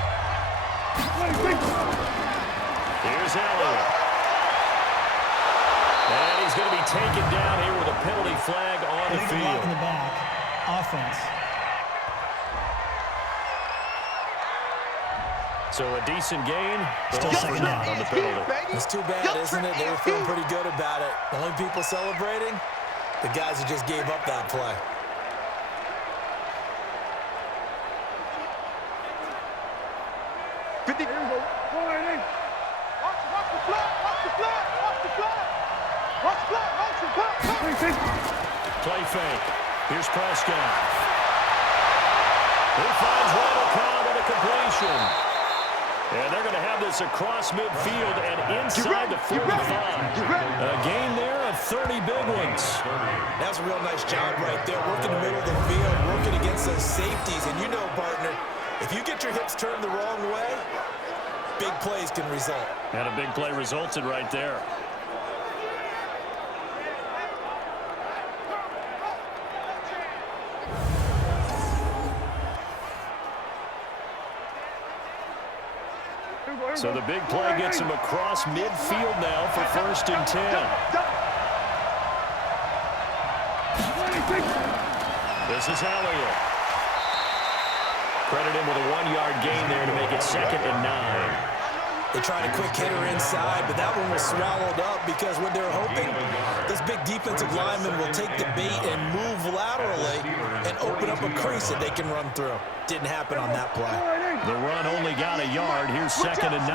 Here's Elliott. And he's going to be taken down here with a penalty flag on the field. In the back. Offense. So a decent gain, Still second down on the penalty. It's too bad, isn't it? They were feeling pretty good about it. The only people celebrating, the guys who just gave up that play. Play fake. Here's Prescott. He finds Randall Cobb with a completion. And they're going to have this across midfield and inside the 45. A gain there of 30 big ones. That's a real nice job right there. Working the middle of the field, working against those safeties. And you know, partner, if you get your hips turned the wrong way, big plays can result. And a big play resulted right there. So the big play gets him across midfield now for 1st and 10. This is Elliott. Credit him with a 1-yard gain there to make it 2nd and 9. They tried a quick hitter inside, but that one was swallowed up because what they're hoping, this big defensive lineman will take the bait and move laterally and open up a crease that they can run through. Didn't happen on that play. The run only got a yard. Here's 2nd and 9.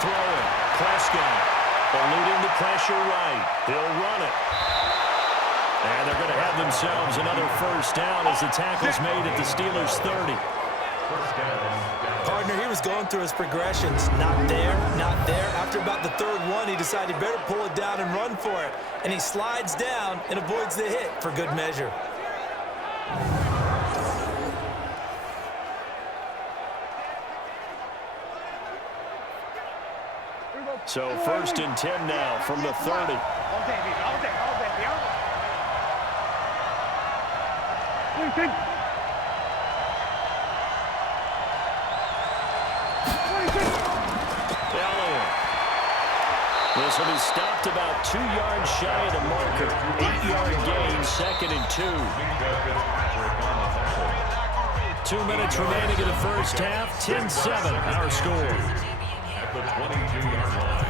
Throwing. Prescott. Eluding the pressure right. He'll run it. And they're going to have themselves another 1st down as the tackle's made at the Steelers' 30. Partner, he was going through his progressions. Not there, not there. After about the 3rd one, he decided he better pull it down and run for it. And he slides down and avoids the hit for good measure. So 1st and 10 now from the 30. This will be stopped about 2 yards shy of the marker. 8-yard gain, 2nd and 2. 2 minutes remaining in the 1st half. 10-7, our score. At the 22-yard line.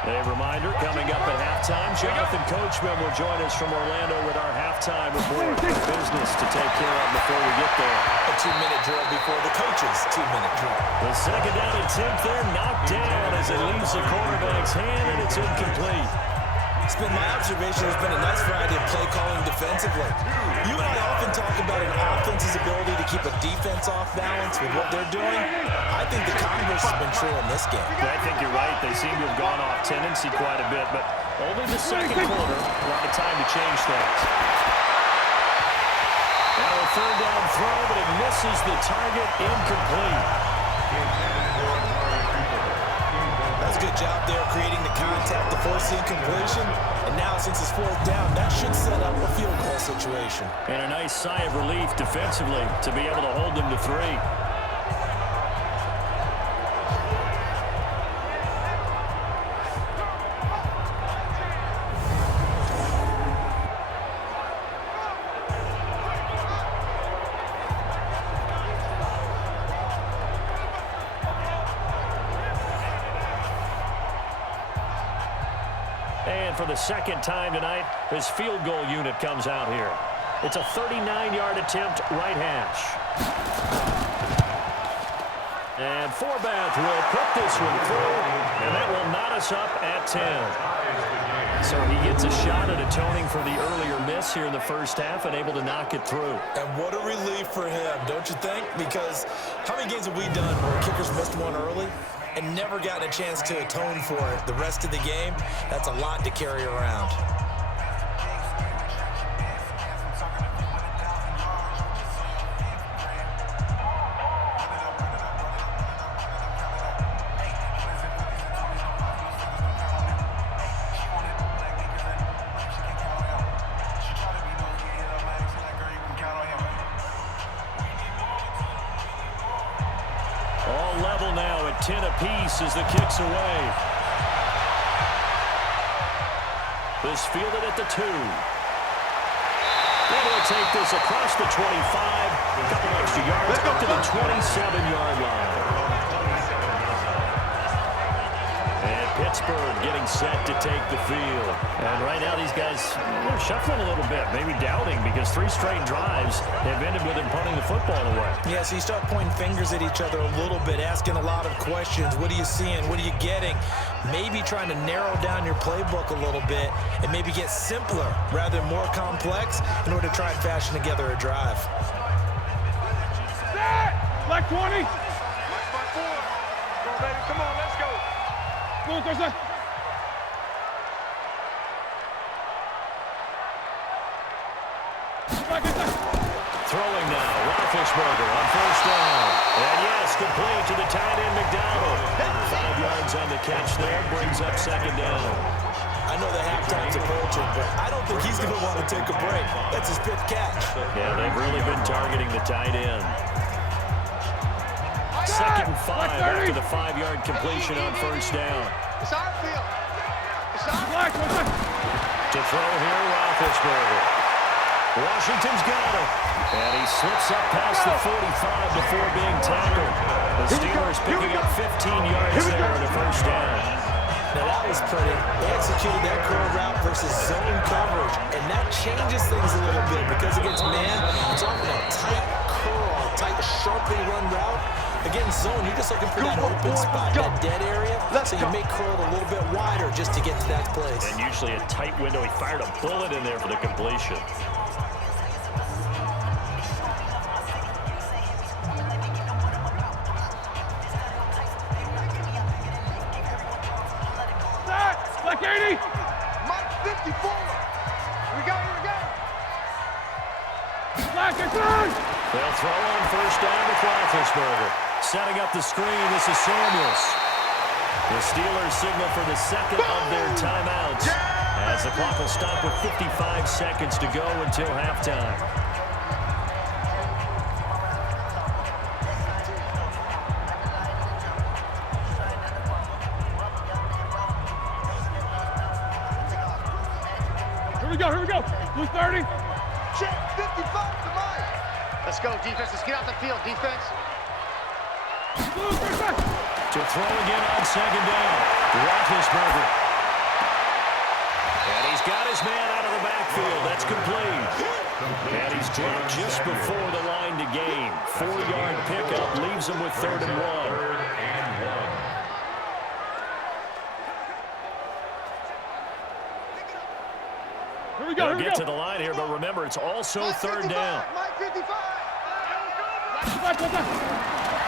A reminder, coming up at halftime, Jonathan Coachman will join us from Orlando with our halftime report. Business to take care of before we get there. A 2-minute drill before the coach's 2-minute drill. The 2nd down attempt there, knocked down as it leaves the quarterback's hand, and it's incomplete. It's been my observation there's been a nice variety of play calling defensively. You and I often talk about an offense's ability to keep a defense off balance with what they're doing. I think the converse has been true in this game. I think you're right. They seem to have gone off tendency quite a bit, but only the 2nd quarter. A lot of time to change things. Now a 3rd down throw, but it misses the target, incomplete. That's a good job there creating the contact to force the incompletion. And now since it's 4th down, that should set up a field goal situation. And a nice sigh of relief defensively to be able to hold them to 3. And for the 2nd time tonight, his field goal unit comes out here. It's a 39-yard attempt, right hash. And Forbath will put this one through, and that will knot us up at 10. So he gets a shot at atoning for the earlier miss here in the 1st half and able to knock it through. And what a relief for him, don't you think? Because how many games have we done where kickers missed one early and never gotten a chance to atone for it the rest of the game? That's a lot to carry around. All level now at 10 apiece as the kick's away. This fielded at the 2. And he'll take this across the 25. A couple extra yards up to the 27-yard line. And Pittsburgh getting set to take the field. And right now these guys are shuffling a little bit, maybe doubting, because 3 straight drives have ended with them punting the football away. Yeah, so you start pointing fingers at each other a little bit, asking a lot of questions. What are you seeing? What are you getting? Maybe trying to narrow down your playbook a little bit and maybe get simpler rather than more complex in order to try and fashion together a drive. Black 20. Black 4. Go, baby. Come on, let's go. Go, Thursday. Throwing now, Roethlisberger on 1st down. And yes, complete to the tight end, McDonald. 5 yards on the catch there, brings up 2nd down. I know the halftime's approaching, but I don't think he's going to want to take a break. That's his 5th catch. Yeah, they've really been targeting the tight end. 2nd and 5 after the 5-yard completion on 1st down. It's our field. It's our field. To throw here, Roethlisberger. Washington's got him. And he slips up past the 45 before being tackled. The Steelers picking up 15 yards there on the 1st down. Now that was pretty. They executed that curl route versus zone coverage, and that changes things a little bit because against man, it's often a tight curl, tight, sharply run route. Against zone, you're just looking for that open spot, that dead area, so you may curl it a little bit wider just to get to that place. And usually a tight window. He fired a bullet in there for the completion. Like 80. Mike 54. We go. They'll throw on 1st down with Roethlisberger. Setting up the screen, this is Samuels. The Steelers signal for the 2nd of their timeouts, as the clock will stop with 55 seconds to go until halftime. Here we go. Blue 30. Check 55 to Mike. Let's go, defense. Let's get out the field, defense. Blue 35. To throw again on 2nd down, Roethlisberger. And he's got his man out of the backfield. That's complete. And he's dropped just before the line to gain. 4-yard pickup leaves him with 3rd and 1. They'll get to the line here, but remember, it's also 3rd down. Mike 55.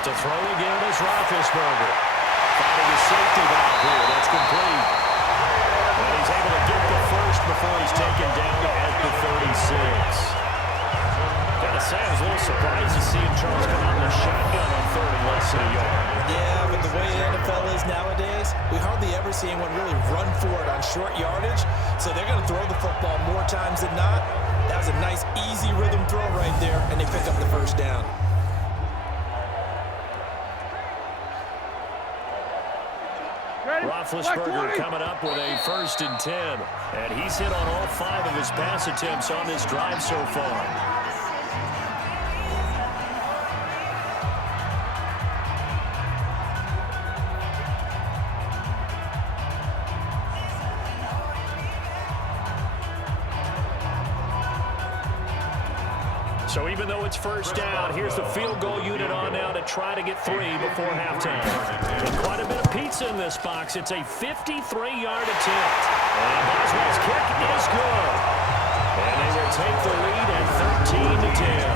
To throw again is Roethlisberger. Finding a safety valve here. That's complete. And he's able to get the first before he's taken down at the 36. Gotta say, I was a little surprised to see him Charles come out in the shotgun on 3rd and less than a yard. Yeah, but the way the NFL is nowadays, we hardly ever see anyone really run for it on short yardage. So they're going to throw the football more times than not. That was a nice, easy rhythm throw right there, and they pick up the 1st down. Roethlisberger coming up with a 1st and 10. And he's hit on all 5 of his pass attempts on this drive so far. So even though it's 1st down, here's the field goal unit on now to try to get 3 before halftime. And quite a bit of pizza in this box. It's a 53-yard attempt. And Boswell's kick is good. And they will take the lead at 13-10.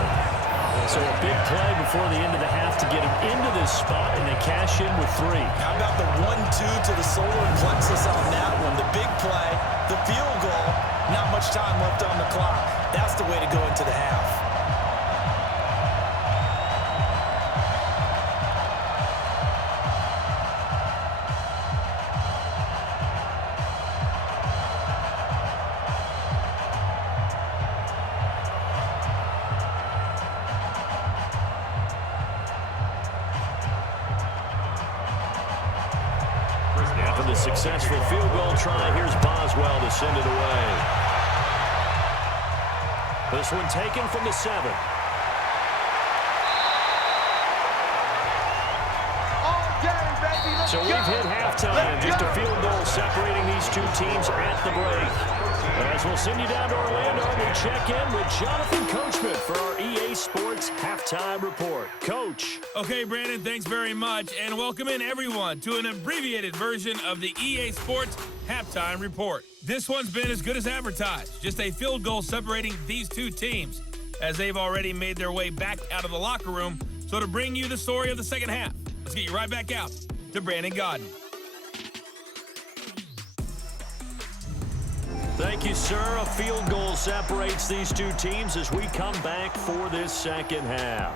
So a big play before the end of the half to get him into this spot, and they cash in with 3. How about the 1-2 to the solar plexus on that one? The big play, the field goal, not much time left on the clock. That's the way to go into the half. After the successful field goal try, here's Boswell to send it away. This one taken from the 7. So we've hit halftime. Just a field goal separating these two teams at the break. As we'll send you down to Orlando, we check in with Jonathan Coachman for our EA Sports Halftime Report. Coach. Okay, Brandon, thanks very much, and welcome in everyone to an abbreviated version of the EA Sports Halftime Report. This one's been as good as advertised, just a field goal separating these two teams, as they've already made their way back out of the locker room. So to bring you the story of the second half, let's get you right back out to Brandon Godden. Thank you, sir. A field goal separates these two teams as we come back for this second half.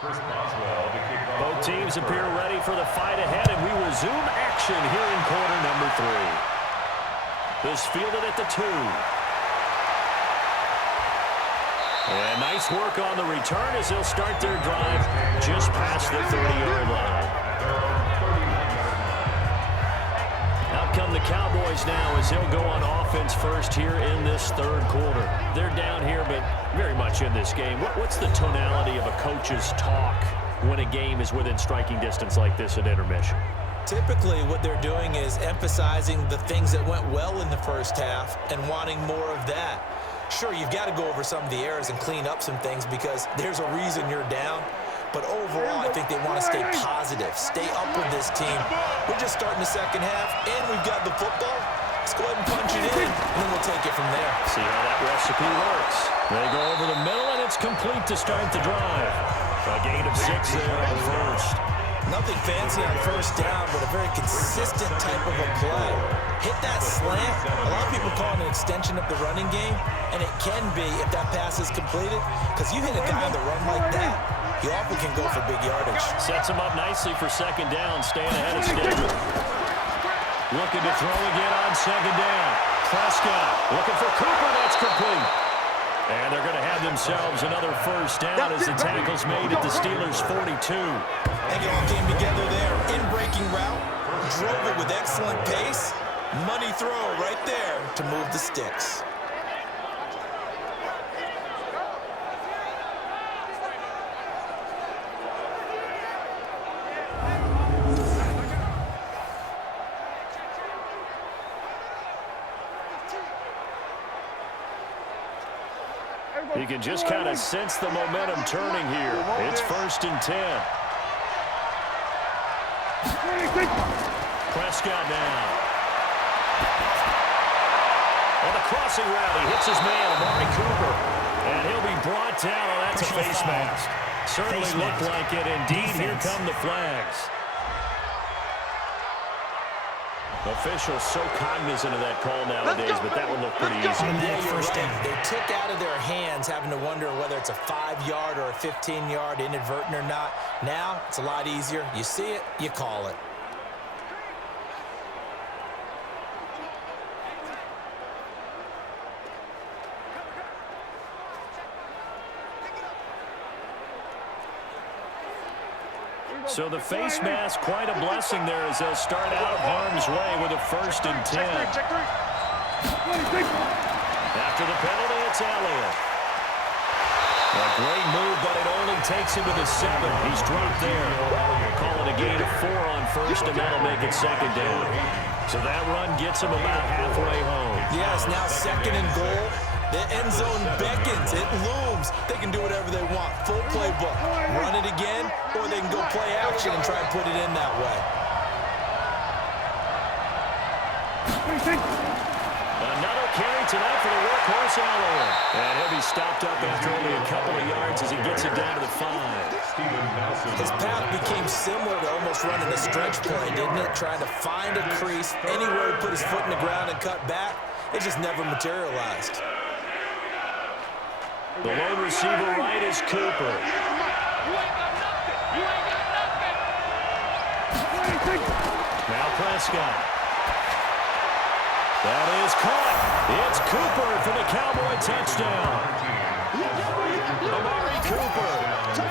Chris Boswell to kick off. Both teams appear ready for the fight ahead, and we resume action here in quarter number 3. This fielded at the 2. And nice work on the return as they'll start their drive just past the 30-yard line. Out come the Cowboys now as they'll go on offense first here in this third quarter. They're down here, but very much in this game. What's the tonality of a coach's talk when a game is within striking distance like this at intermission? Typically, what they're doing is emphasizing the things that went well in the first half and wanting more of that. Sure, you've got to go over some of the errors and clean up some things because there's a reason you're down. But overall, I think they want to stay positive, stay up with this team. We're just starting the second half, and we've got the football. Let's go ahead and punch it in, and then we'll take it from there. See how that recipe works. They go over the middle, and it's complete to start the drive. A gain of 6 there on first. Nothing fancy on first down, but a very consistent type of a play. Hit that slant. A lot of people call it an extension of the running game, and it can be if that pass is completed, because you hit a guy on the run like that, he often can go for big yardage. Sets him up nicely for second down, staying ahead of schedule. Looking to throw again on second down. Prescott looking for Cooper. That's complete. And they're going to have themselves another first down as the tackle's made at the Steelers' 42. They all came together there. In-breaking route. Drove it with excellent pace. Money throw right there to move the sticks. You can just kind of sense the momentum turning here. It's 1st and 10. Prescott now. On the crossing route, he hits his man, Amari Cooper. And he'll be brought down. Oh, that's a face mask. Certainly looked like it. Indeed, here come the flags. Officials so cognizant of that call nowadays, but that one looked pretty easy. Yeah, first down. They took out of their hands having to wonder whether it's a 5-yard or a 15-yard inadvertent or not. Now, it's a lot easier. You see it, you call it. So the face mask, quite a blessing there as they'll start out of harm's way with a 1st and 10. After the penalty, it's Elliott. A great move, but it only takes him to the 7. He's dropped there. Calling a gain of 4 on first, and that'll make it second down. So that run gets him about halfway home. Yes, now 2nd and goal. The end zone beckons. It looms. They can do whatever they want. Full playbook. Run it again, or they can go play action and try and put it in that way. Another carry tonight for the workhorse Elliott. And he'll be stopped up after only a couple of yards as he gets it down to the 5. His path became similar to almost running a stretch play, didn't it? Trying to find a crease, anywhere to put his foot in the ground and cut back. It just never materialized. The lone receiver right is Cooper. Now Prescott. That is caught. It's Cooper for the Cowboy touchdown. Amari Cooper,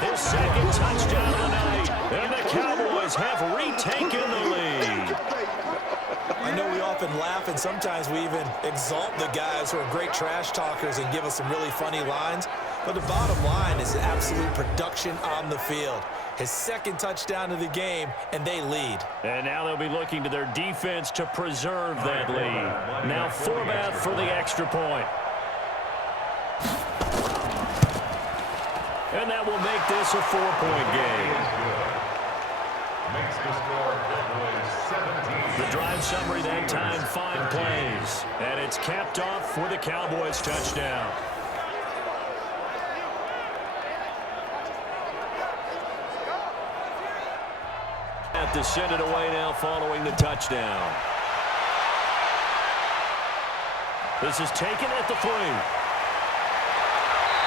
his 2nd touchdown of the night. And the Cowboys have retaken the lead. I know we often laugh and sometimes we even exalt the guys who are great trash talkers and give us some really funny lines. But the bottom line is absolute production on the field. His 2nd touchdown of the game, and they lead. And now they'll be looking to their defense to preserve that lead. Now Forbath for the extra point. And that will make this a 4-point game. Makes the score Cowboys 17. The drive summary that time, 5 plays. And it's capped off for the Cowboys touchdown. To send it away now following the touchdown. This is taken at the 3.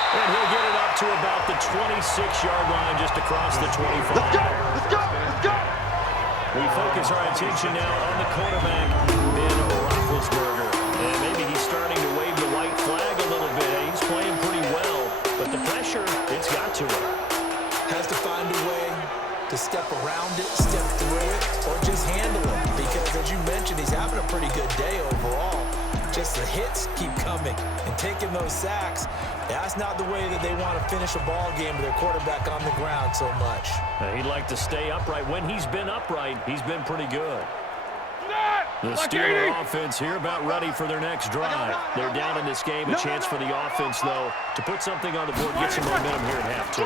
And he'll get it up to about the 26-yard line, just across the 25. Let's go! Let's go! Let's go! We focus our attention now on the quarterback, Ben Roethlisberger. And maybe he's starting to wave the white flag a little bit. He's playing pretty well, but the pressure, it's got to him. Has to find a way to step around it, step through it, or just handle it. Because as you mentioned, he's having a pretty good day overall. Just the hits keep coming and taking those sacks. That's not the way that they want to finish a ball game with their quarterback on the ground so much. He'd like to stay upright. When he's been upright, he's been pretty good. The Steelers offense here about ready for their next drive. They're down in this game. A chance for the offense, though, to put something on the board, get some momentum here at half 2.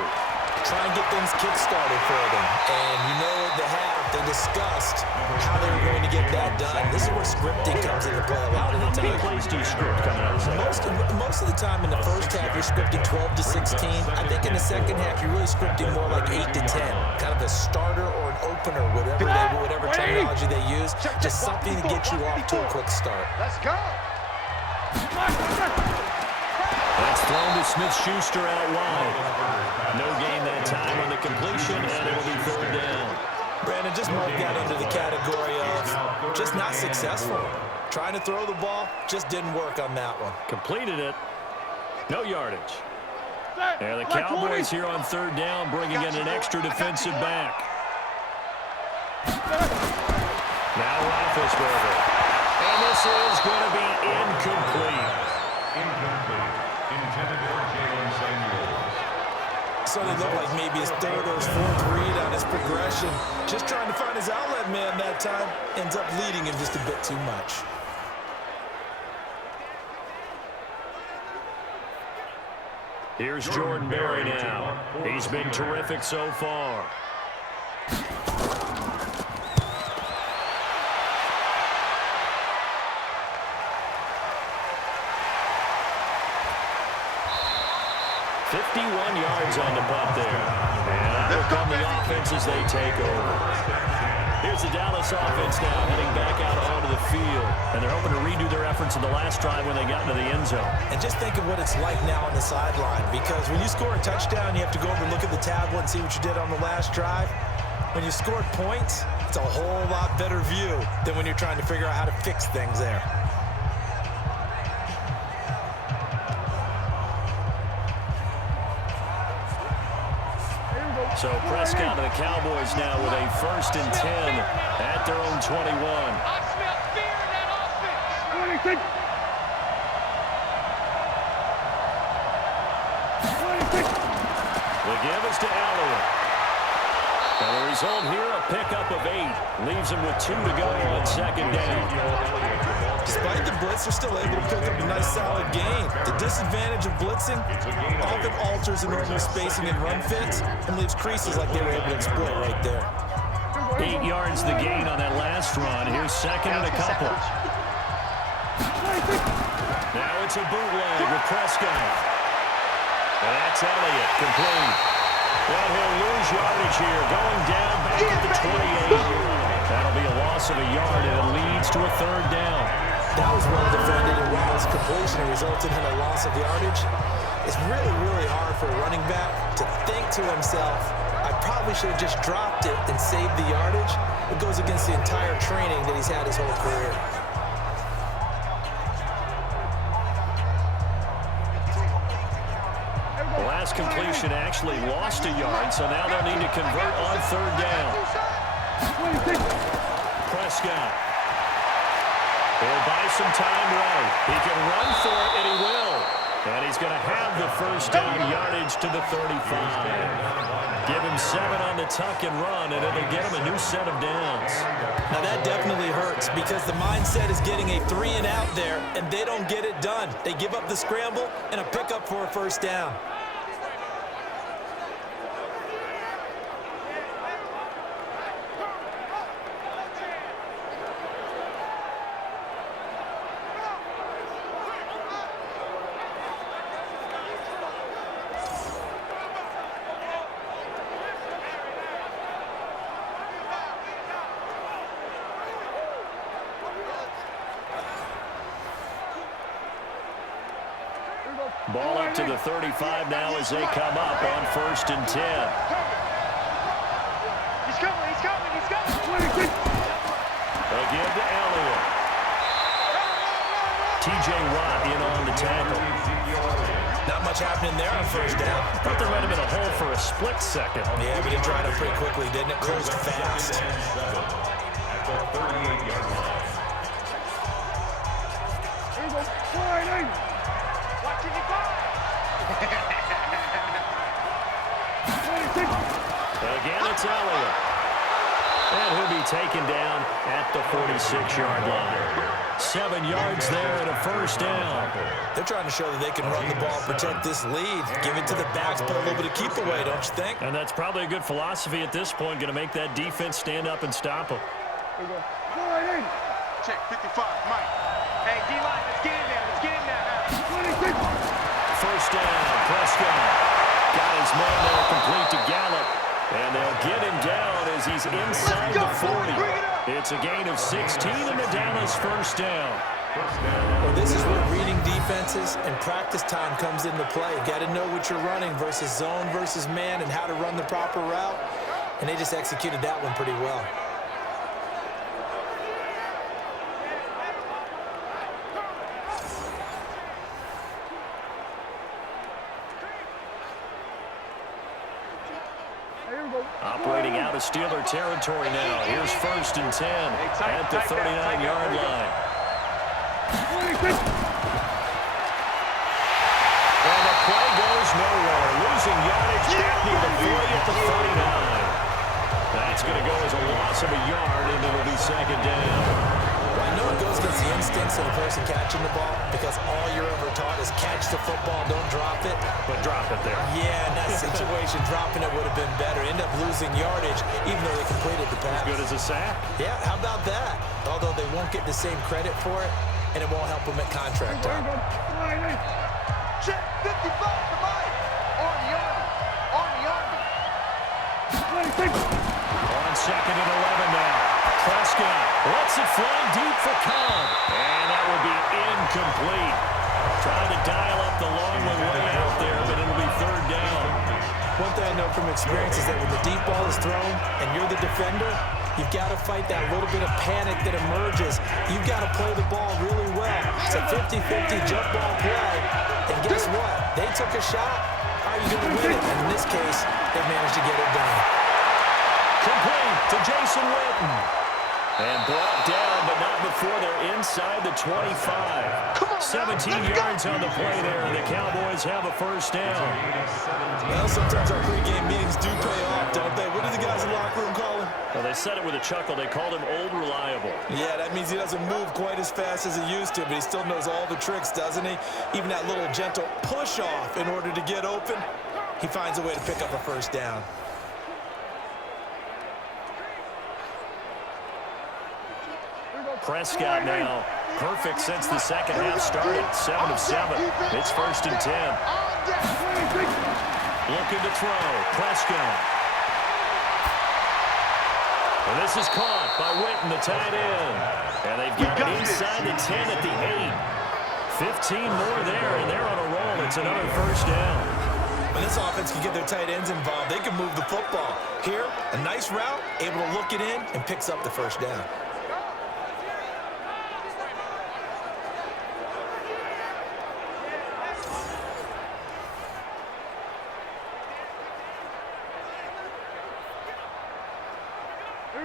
Try and get things kick-started for them. And you know at the half, they discussed how they were going to get that done. This is where scripting comes into play a lot of the time. How many plays do you script coming out of the second? Most of the time in the first half, you're scripting 12 to 16. I think in the second half, you're really scripting more like 8 to 10. Kind of a starter or an opener, whatever terminology they use. Just something to get you off to a quick start. Let's go! That's thrown to Smith-Schuster out wide. No gain that time on the completion, and it'll be 3rd down. Brandon, just mark that under the category of just not successful. Trying to throw the ball, just didn't work on that one. Completed it. No yardage. And the Cowboys here on 3rd down, bringing in an extra defensive back. Now Roethlisberger. And this is going to be incomplete. Incomplete. Intended for Jalen Samuels. So it looked like maybe his 3rd or his 4th read on his progression. Just trying to find his outlet man that time. Ends up leading him just a bit too much. Here's Jordan Berry now. He's been terrific so far. Yards on the punt there. And here come the offense as they take over. Here's the Dallas offense now heading back out onto the field. And they're hoping to redo their efforts in the last drive when they got into the end zone. And just think of what it's like now on the sideline. Because when you score a touchdown, you have to go over and look at the tablet and see what you did on the last drive. When you scored points, it's a whole lot better view than when you're trying to figure out how to fix things there. So Prescott and the Cowboys now with a 1st and 10 at their own 21. I smell fear in that offense. The give is to Allen. And the result here, a pickup of 8. Leaves him with 2 to go on 2nd down. Despite the blitz, they're still able to pick up a nice solid gain. The disadvantage of blitzing often alters the normal spacing and run fits and leaves creases like they were able to exploit right there. 8 yards the gain on that last run. Here's 2nd and a couple. Now it's a bootleg with Prescott. And that's Elliott, complete. Well, he'll lose yardage here, going down back at the 28. That'll be a loss of a yard, and it leads to a 3rd down. That was well defended, and while his completion resulted in a loss of yardage, it's really, really hard for a running back to think to himself, I probably should have just dropped it and saved the yardage. It goes against the entire training that he's had his whole career. The last completion actually lost a yard, so now they'll need to convert on 3rd down. Prescott. He'll buy some time right. He can run for it, and he will. And he's going to have the 1st down yardage to the 35. Give him 7 on the tuck and run, and it'll get him a new set of downs. Now that definitely hurts because the mindset is getting a 3 and out there, and they don't get it done. They give up the scramble and a pickup for a 1st down. Ball up to the 35 now as they come up on 1st and 10. He's coming. Again to Elliott. T.J. Watt in on the tackle. Not much happening there on 1st down. Thought there might have been a hole for a split second. Yeah, but it dried up pretty quickly, didn't it? Closed fast. At the 38-yard line. Again, it's Elliott. And he'll be taken down at the 46-yard line. 7 yards there and a 1st down. They're trying to show that they can run the ball, protect this lead. Give it to the backs, put a little bit of keep away, don't you think? And that's probably a good philosophy at this point, going to make that defense stand up and stop them. Check 55, Mike. Hey, D-line, let's get in there now. 1st down, Prescott. Got his man there, complete to Gallup. And they'll get him down as he's inside the 40. It's a gain of 16 and the Dallas 1st down. Well, this is where reading defenses and practice time comes into play. Got to know what you're running versus zone versus man and how to run the proper route. And they just executed that one pretty well. Operating out of Steeler territory now. Here's 1st and 10 at the 39-yard line. And the play goes nowhere. Losing yardage back near the 40 at the 39. That's going to go as a loss of a yard, and it'll be 2nd down. Well, I know it goes against the instincts of the person catching the ball because all you're ever taught is catch the football, don't drop it. But drop it there. Yeah, in that situation, dropping it would have been better. End up losing yardage, even though they completed the pass. As good as a sack. Yeah, how about that? Although they won't get the same credit for it, and it won't help them at contract time. Check 55 for Mike. On the Army. On 2nd and 11 now. Prescott lets it fly deep for Cobb. And that will be incomplete. Trying to dial up the long one way out there, but it'll be 3rd down. One thing I know from experience is that when the deep ball is thrown and you're the defender, you've got to fight that little bit of panic that emerges. You've got to play the ball really well. It's a 50-50 jump ball play. And guess what? They took a shot. How are you going to win it? And in this case, they managed to get it done. Complete to Jason Witten. And brought down, but not before they're inside the 25. 17 yards on the play there, and the Cowboys have a 1st down. Well, sometimes our pregame meetings do pay off, don't they? What do the guys in the locker room call him? Well, they said it with a chuckle. They called him Old Reliable. Yeah, that means he doesn't move quite as fast as he used to, but he still knows all the tricks, doesn't he? Even that little gentle push-off in order to get open, he finds a way to pick up a 1st down. Prescott now, perfect since the 2nd half started. 7 of 7. It's 1st and 10. Looking to throw. Prescott. And this is caught by Witten, the tight end. And they've got it inside the 10 at the 8. 15 more there, and they're on a roll. It's another 1st down. When this offense can get their tight ends involved, they can move the football. Here, a nice route, able to look it in, and picks up the 1st down.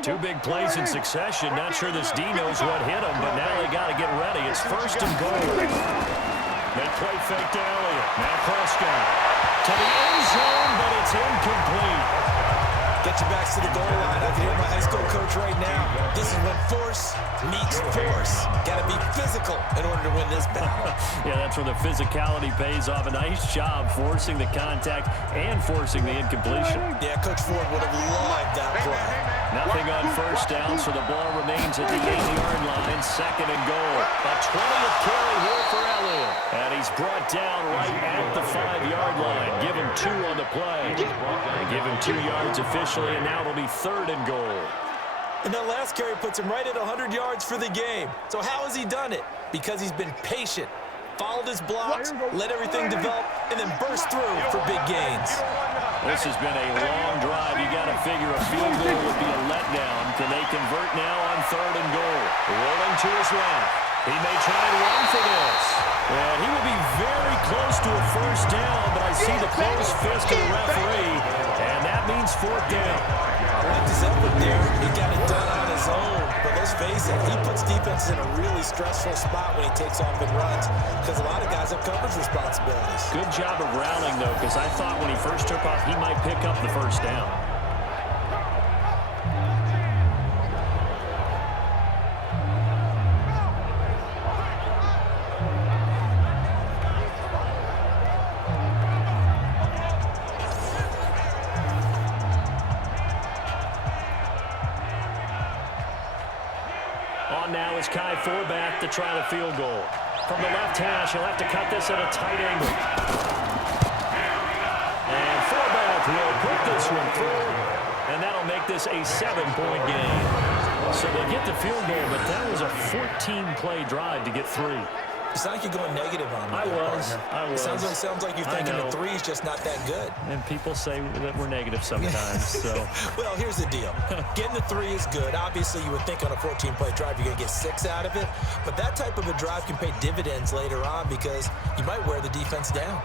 Two big plays in succession. Not sure this D knows what hit him, but now they got to get ready. It's 1st and goal. They play fake to Elliott. Now Prescott to the end zone, but it's incomplete. Get your backs to the goal line. I can hear my high school coach right now. This is when force meets force. Got to be physical in order to win this battle. Yeah, that's where the physicality pays off. A nice job forcing the contact and forcing the incompletion. Yeah, Coach Ford would have loved that play. Nothing on 1st down, so the ball remains at the 8-yard line. 2nd and goal. A 20th carry here for Elliott. And he's brought down right at the 5-yard line. Give him 2 on the play. They give him 2 yards officially, and now it'll be 3rd and goal. And that last carry puts him right at 100 yards for the game. So how has he done it? Because he's been patient, followed his blocks, let everything develop, and then burst through for big gains. This has been a long drive. You got to figure a field goal would be a letdown. Can they convert now on 3rd and goal? Rolling to his left. He may try and run for this. And he will be very close to a first down, but I see the closed fist of the referee, and that means 4th down. I liked his effort there. He got it done on his own. But let's face it, he puts defenses in a really stressful spot when he takes off and runs because a lot of guys have coverage responsibilities. Good job of rallying, though, because I thought when he first took off, he might pick up the first down. Now is Kai Forbath to try the field goal. From the left hash, he'll have to cut this at a tight angle. And Forbath will put this one through, and that'll make this a 7-point game. So they get the field goal, but that was a 14-play drive to get 3. It's not like you're going negative on me. I was. Sounds like you're thinking the 3 is just not that good. And people say that we're negative sometimes. So. Well, here's the deal. Getting the 3 is good. Obviously, you would think on a 14-play drive you're going to get 6 out of it. But that type of a drive can pay dividends later on because you might wear the defense down.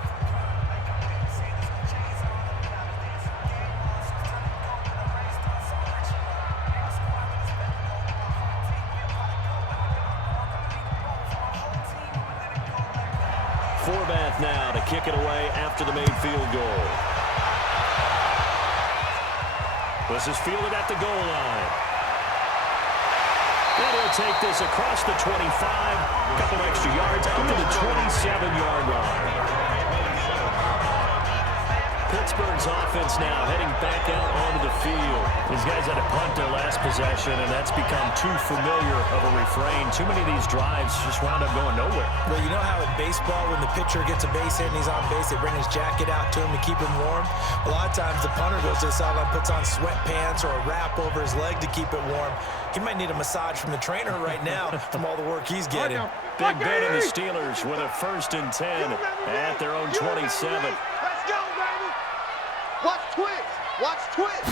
Forbath now to kick it away after the made field goal. This is fielded at the goal line. And he'll take this across the 25, a couple extra yards out to the 27-yard line. Pittsburgh's offense now heading back out onto the field. These guys had to punt their last possession, and that's become too familiar of a refrain. Too many of these drives just wound up going nowhere. Well, you know how in baseball, when the pitcher gets a base hit and he's on base, they bring his jacket out to him to keep him warm? A lot of times the punter goes to the sideline, puts on sweatpants or a wrap over his leg to keep it warm. He might need a massage from the trainer right now from all the work he's getting. Big bet on the Steelers with a 1st and 10 at their own 27. Let's go, baby. Watch twist. Watch twist.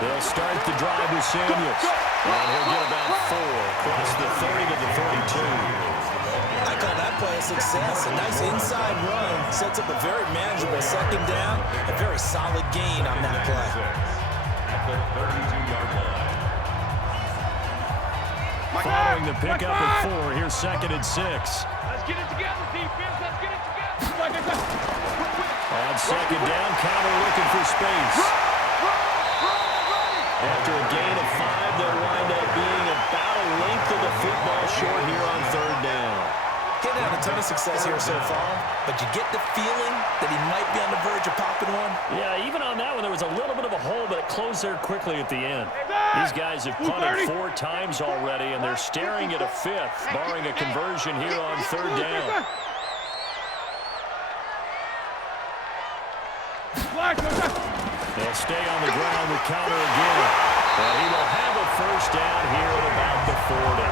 They'll start the drive with Samuels. And he'll get about 4 across the 30 to the 32. I call that play a success. A nice inside run sets up a very manageable 2nd down. A very solid gain on that play. At the 32-yard line. Following the pickup at 4, here's 2nd and 6. Let's get it together, defense. Let's get it together. On 2nd down, counter looking for space. After a gain of 5, they'll wind up being about a length of the football short here on 3rd down. Getting had a ton of success here so far, but you get the feeling that he might be on the verge of popping one. Yeah, even on that one, there was a little bit of a hole, but it closed there quickly at the end. These guys have punted 4 times already, and they're staring at a 5th, barring a conversion here on 3rd down. They'll stay on the ground with counter again. But he will have a first down here at about the 40.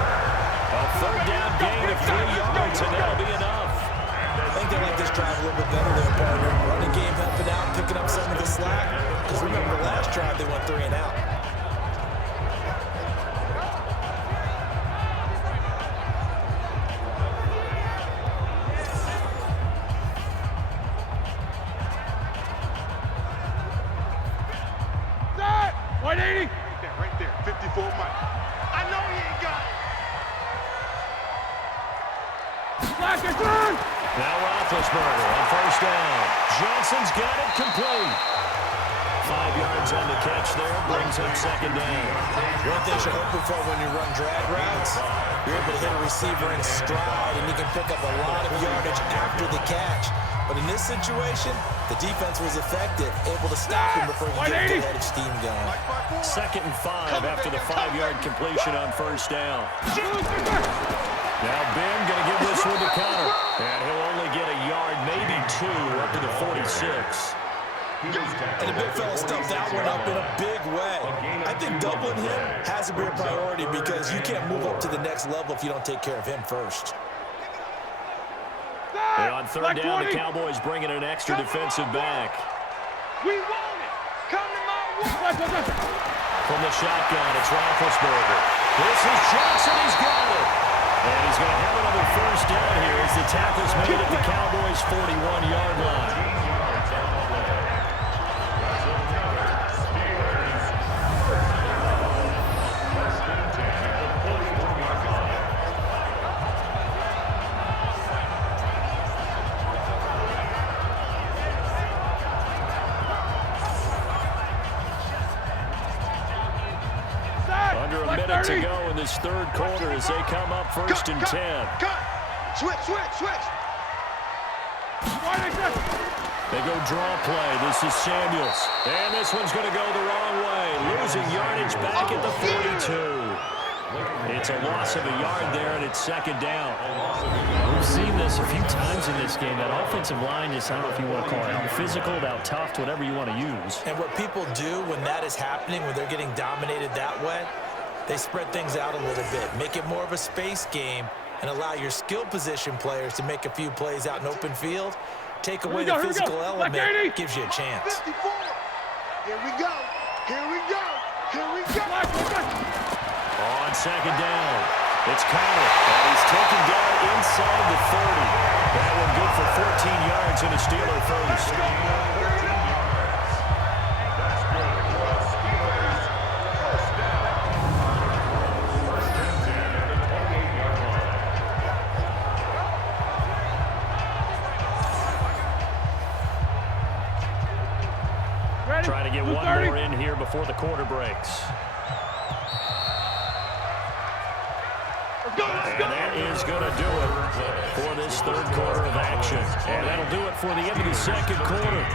A 3rd down gain of 3 yards, and that'll be enough. I think they like this drive a little bit better there, partner. Running game helping out, picking up some of the slack. Because remember, the last drive they went 3 and out. Right there, 54 Mike. I know he ain't got it. Now Roethlisberger on first down. Johnson's got it complete. 5 yards on the catch there, brings up 2nd down. One thing you're hoping for when you run drag routes, you're able to hit a receiver in stride, and you can pick up a lot of yardage after the catch. But in this situation, the defense was effective, able to stop him before he could get the head of steam going. 2nd and 5 after the 5-yard completion on first down. Now Ben going to give this one to counter. And he'll only get a yard, maybe 2, up to the 46. And the big fella stuffed that one up in a big way. I think doubling him has to be a priority because you can't move up to the next level if you don't take care of him first. And on third down, the Cowboys bringing an extra defensive back. We want it. Come to my way. From the shotgun, it's Roethlisberger. This is Johnson. He's got it. And he's going to have another first down here as the tackle's made at the Cowboys' 41-yard line. Under a minute to go in this third quarter as they come up first and 10. Switch. They go draw play. This is Samuels. And this one's going to go the wrong way. Losing yardage back at the 42. It's a loss of a yard there, and it's second down. We've seen this a few times in this game. That offensive line is, I don't know if you want to call it out physical, out tough, whatever you want to use. And what people do when that is happening, when they're getting dominated that way, they spread things out a little bit, make it more of a space game, and allow your skill position players to make a few plays out in open field. Take away the physical element, gives you a chance. 54. Here we go. On second down, it's Connor, and he's taken down inside the 30. That one good for 14 yards and a Steeler first. Trying to get one more in here before the quarter breaks. And that is going to do it for this third quarter of action. And that'll do it for the end of the second quarter.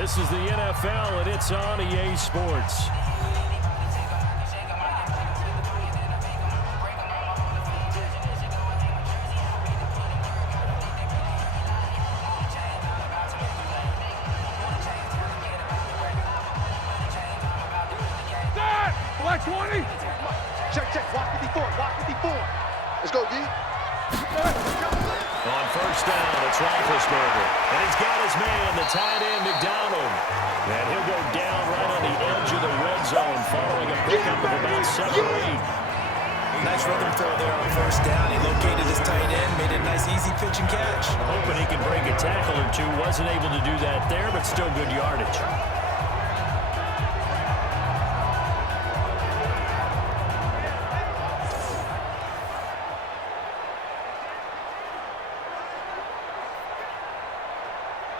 This is the NFL, and it's on EA Sports. Black 20. Check. Watch 54. Let's go, D. On first down, it's Roethlisberger. And he's got his man, the tight end, McDonald. And he'll go down right on the edge of the red zone following a pickup of about 7 or 8. Nice rhythm throw there on first down. He located his tight end, made it a nice, easy pitch and catch. Hoping he can break a tackle or two. Wasn't able to do that there, but still good yardage.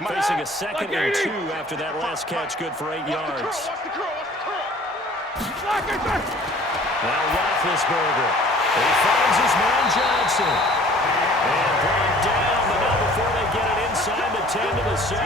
Facing a second and 2 after that last catch, good for 8 yards. Now Roethlisberger. He finds his man Johnson. And brought down, but not before they get it inside the 10 to the 7.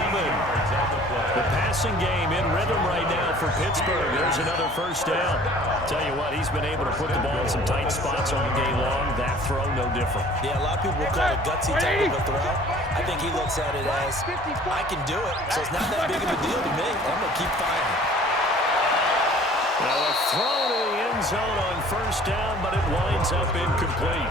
The passing game in rhythm right now for Pittsburgh. There's another first down. Tell you what, he's been able to put the ball in some tight spots all game long. That throw, no different. Yeah, a lot of people will call it a gutsy type of a throw. I think he looks at it as, I can do it, so it's not that big of a deal to me. I'm going to keep firing. Now a throw to the end zone on first down, but it winds up incomplete.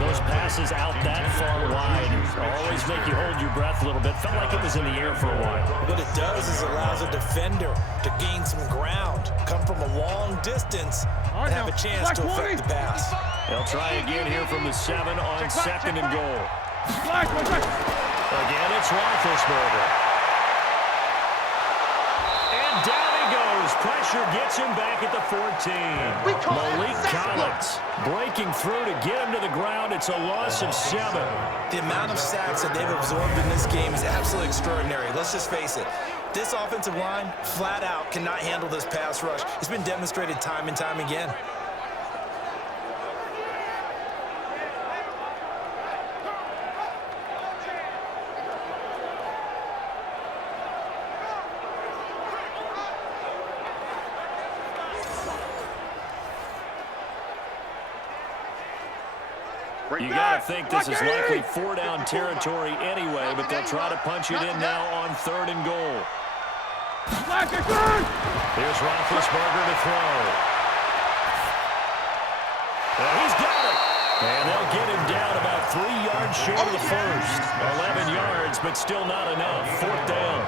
Those passes out that far wide always make you hold your breath a little bit. Felt like it was in the air for a while. What it does is allows a defender to gain some ground, come from a long distance, and have a chance to affect the pass. They'll try again here from the 7 on second and goal. Again, it's Roethlisberger. And down he goes. Pressure gets him back at the 14. Malik Collins breaking through to get him to the ground. It's a loss of 7. The amount of sacks that they've absorbed in this game is absolutely extraordinary. Let's just face it. This offensive line, flat out, cannot handle this pass rush. It's been demonstrated time and time again. You got to think this is likely 4-down territory anyway, but they'll try to punch it in now on third and goal. Here's Roethlisberger to throw. And he's got it. And they'll get him down about 3 yards yards short of the first. 11 yards, but still not enough. 4th down.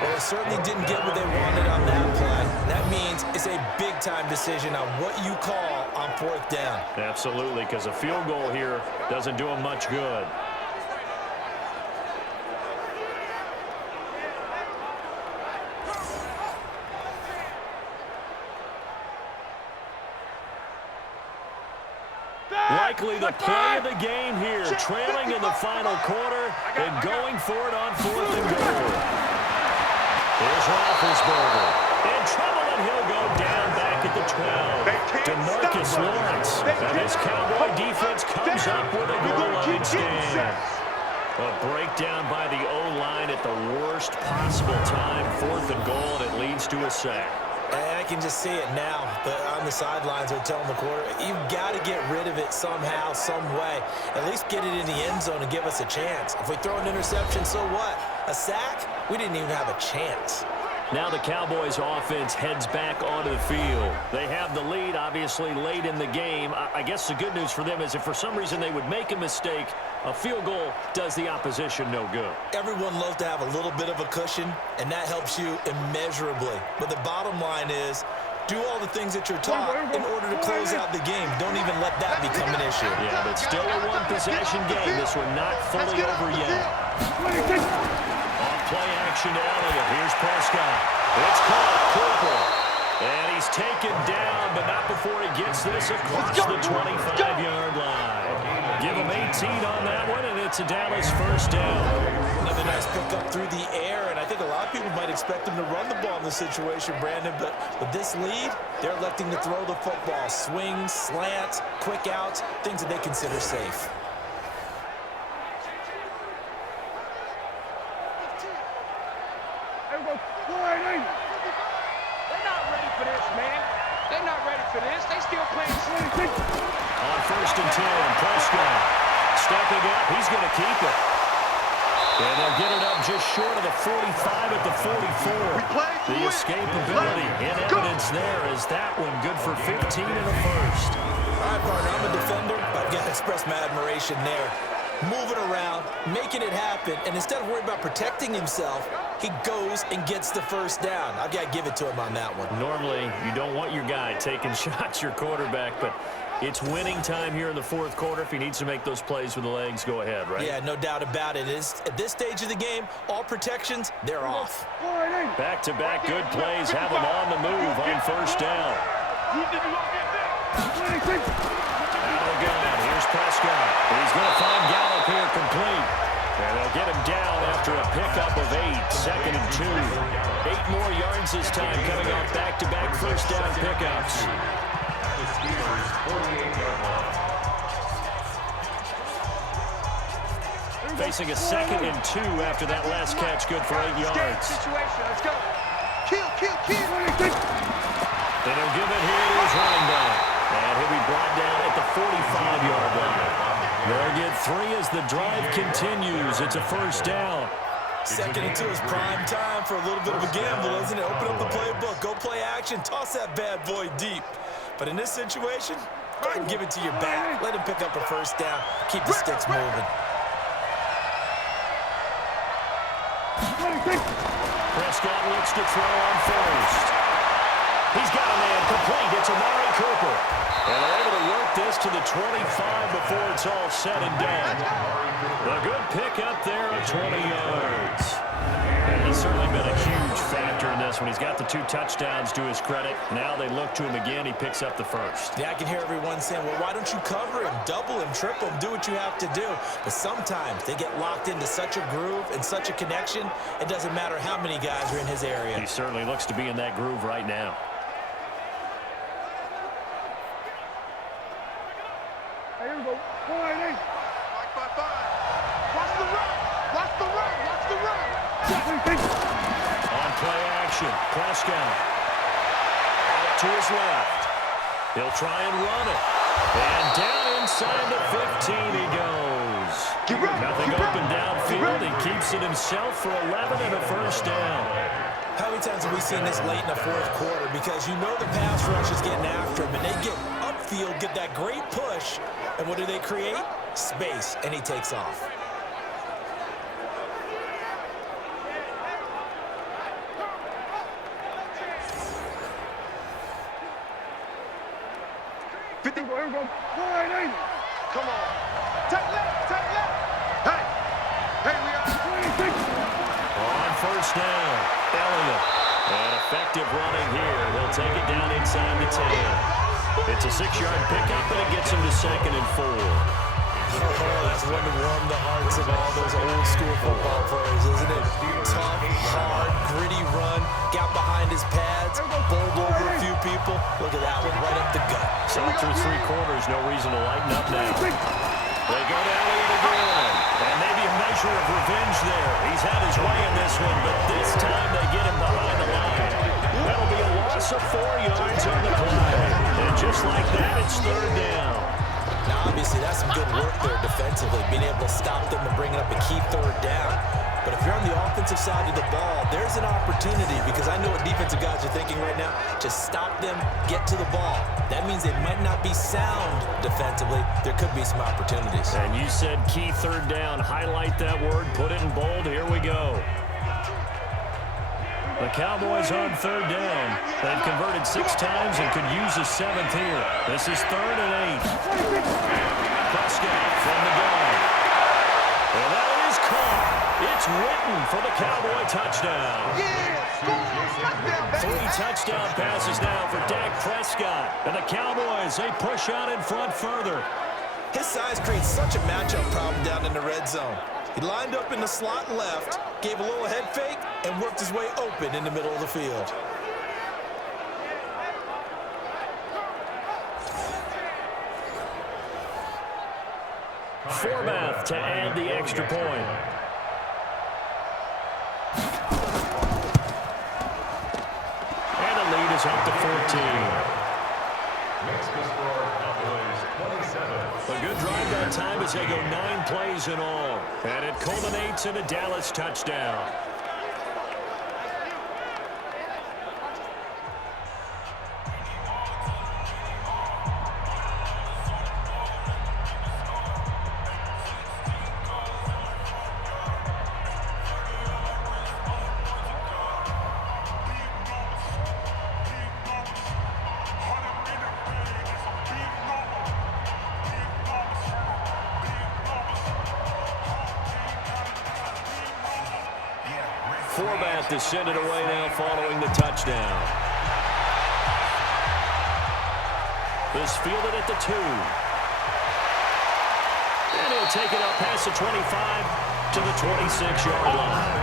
Well, they certainly didn't get what they wanted on that play. That means it's a big-time decision on what you call on 4th down. Absolutely, because a field goal here doesn't do them much good. Likely the play of the game here, trailing in the final quarter and going for it on 4th and goal. Here's Roethlisberger. In trouble, and he'll go down back at the 12. DeMarcus Lawrence. And this Cowboy defense comes up with a goal line stand. A breakdown by the O-line at the worst possible time. 4th and goal, and it leads to a sack. And I can just see it now. On the sidelines, they're telling the quarter, you've got to get rid of it somehow, some way. At least get it in the end zone and give us a chance. If we throw an interception, so what? A sack? We didn't even have a chance. Now the Cowboys offense heads back onto the field. They have the lead, obviously, late in the game. I guess the good news for them is if for some reason they would make a mistake, a field goal does the opposition no good. Everyone loves to have a little bit of a cushion, and that helps you immeasurably. But the bottom line is, do all the things that you're taught in order to close out the game. Don't even let that become an issue. Yeah, but still a one-possession game. This one not fully over yet. Play action to Elliott. Here's Prescott. It's caught. Cooper. And he's taken down, but not before he gets this across the 25-yard line. Give him 18 on that one, and it's a Dallas 1st down. Another nice pickup through the air, and I think a lot of people might expect them to run the ball in this situation, Brandon, but with this lead, they're electing to throw the football. Swings, slants, quick outs, things that they consider safe. They're not ready for this, man. They're not ready for this. They still playing. On 1st and 10, Prescott stepping up. He's going to keep it. And they'll get it up just short of the 45 at the 44. The escapability in evidence there is that one good for 15 in the first. All right, partner, I'm a defender, but I've got to express my admiration there. Moving around, making it happen, and instead of worrying about protecting himself, he goes and gets the 1st down. I've got to give it to him on that one. Normally, you don't want your guy taking shots, your quarterback, but it's winning time here in the 4th quarter. If he needs to make those plays with the legs, go ahead, right? Yeah, no doubt about it. At this stage of the game, all protections, they're off. Back-to-back good plays have him on the move on 1st down. Out of gun, here's Prescott. He's going to find Gallup here complete. And they'll get him down after a pickup of 8, 2nd and 2. 8 more yards this time coming off back-to-back 1st down pickups. The Steelers' 48-yard line. Facing a 2nd and 2 after that last catch, good for 8 yards. Let's go. Kill. They don't give it here to his running back. And he'll be brought down at the 45-yard line. They'll get 3 as the drive continues. It's a 1st down. 2nd and 2 is prime time for a little bit of a gamble, isn't it? Open up the playbook, go play action, toss that bad boy deep. But in this situation, go ahead and give it to your back. Let him pick up a 1st down. Keep the sticks moving. Prescott looks to throw on 1st. He's got a man complete. It's Amari Cooper. And they're able to work this to the 25 before it's all said and done. A good pickup there of 20 yards. And he's certainly been a huge factor in this one. He's got the 2 touchdowns to his credit. Now they look to him again. He picks up the 1st. Yeah, I can hear everyone saying, well, why don't you cover him, double him, triple him, do what you have to do. But sometimes they get locked into such a groove and such a connection, it doesn't matter how many guys are in his area. He certainly looks to be in that groove right now. Here we go. 4-8. 5-5. Watch the run. On play action, Prescott. Out to his left. He'll try and run it. And down inside the 15 he goes. Nothing open downfield. He keeps it himself for 11 and a 1st down. How many times have we seen this late in the 4th quarter? Because you know the pass rush is getting after him, and they get upfield, get that great push, and what do they create? space, and he takes off. Come on. Take left, take left. Hey. Hey, we are 26. On first down, Elliott. And effective running here. He'll take it down inside the 10. It's a 6-yard pickup, and it gets him to 2nd and 4. Oh, that's one to warm the hearts of all those old school football players, isn't it? Tough, hard, gritty run, got behind his pads, bowled over a few people. Look at that one, right up the gut. So through 3 quarters, no reason to lighten up now. They go to Elliott again. And maybe a measure of revenge there. He's had his way in this one, but this time they get him behind the line. That'll be a loss of 4 yards on the play. And just like that, it's 3rd down. Now, obviously, that's some good work there defensively, being able to stop them and bring up a key 3rd down. But if you're on the offensive side of the ball, there's an opportunity, because I know what defensive guys are thinking right now. Just stop them, get to the ball. That means they might not be sound defensively. There could be some opportunities. And you said key 3rd down. Highlight that word, put it in bold. Here we go. The Cowboys on 3rd down. They've converted 6 times and could use a 7th here. This is 3rd and 8. Prescott from the gun. And that is caught. It's written for the Cowboy touchdown. Yeah, 3 touchdown passes now for Dak Prescott. And the Cowboys, they push out in front further. His size creates such a matchup problem down in the red zone. He lined up in the slot left, gave a little head fake, and worked his way open in the middle of the field. Forbath to add the extra point. And the lead is up to 14. Makes the score Cowboys 27. A good drive that time as they go 9 plays in all. And it culminates in a Dallas touchdown. Forbath to send it away now following the touchdown. This fielded at the 2. And he'll take it up past the 25 to the 26-yard line.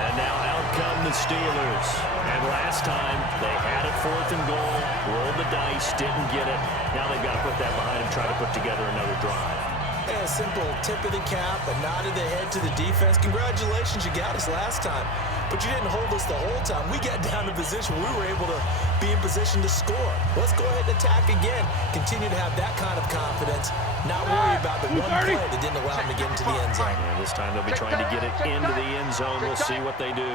And now out come the Steelers. And last time they had it 4th and goal, rolled the dice, didn't get it. Now they've got to put that behind them, try to put together another drive. A simple tip of the cap, a nod of the head to the defense. Congratulations, you got us last time. But you didn't hold us the whole time. We got down to position where we were able to be in position to score. Let's go ahead and attack again. Continue to have that kind of confidence. Not worry about the one play that didn't allow them to get into the end zone. And this time they'll be trying to get it into the end zone. We'll see what they do.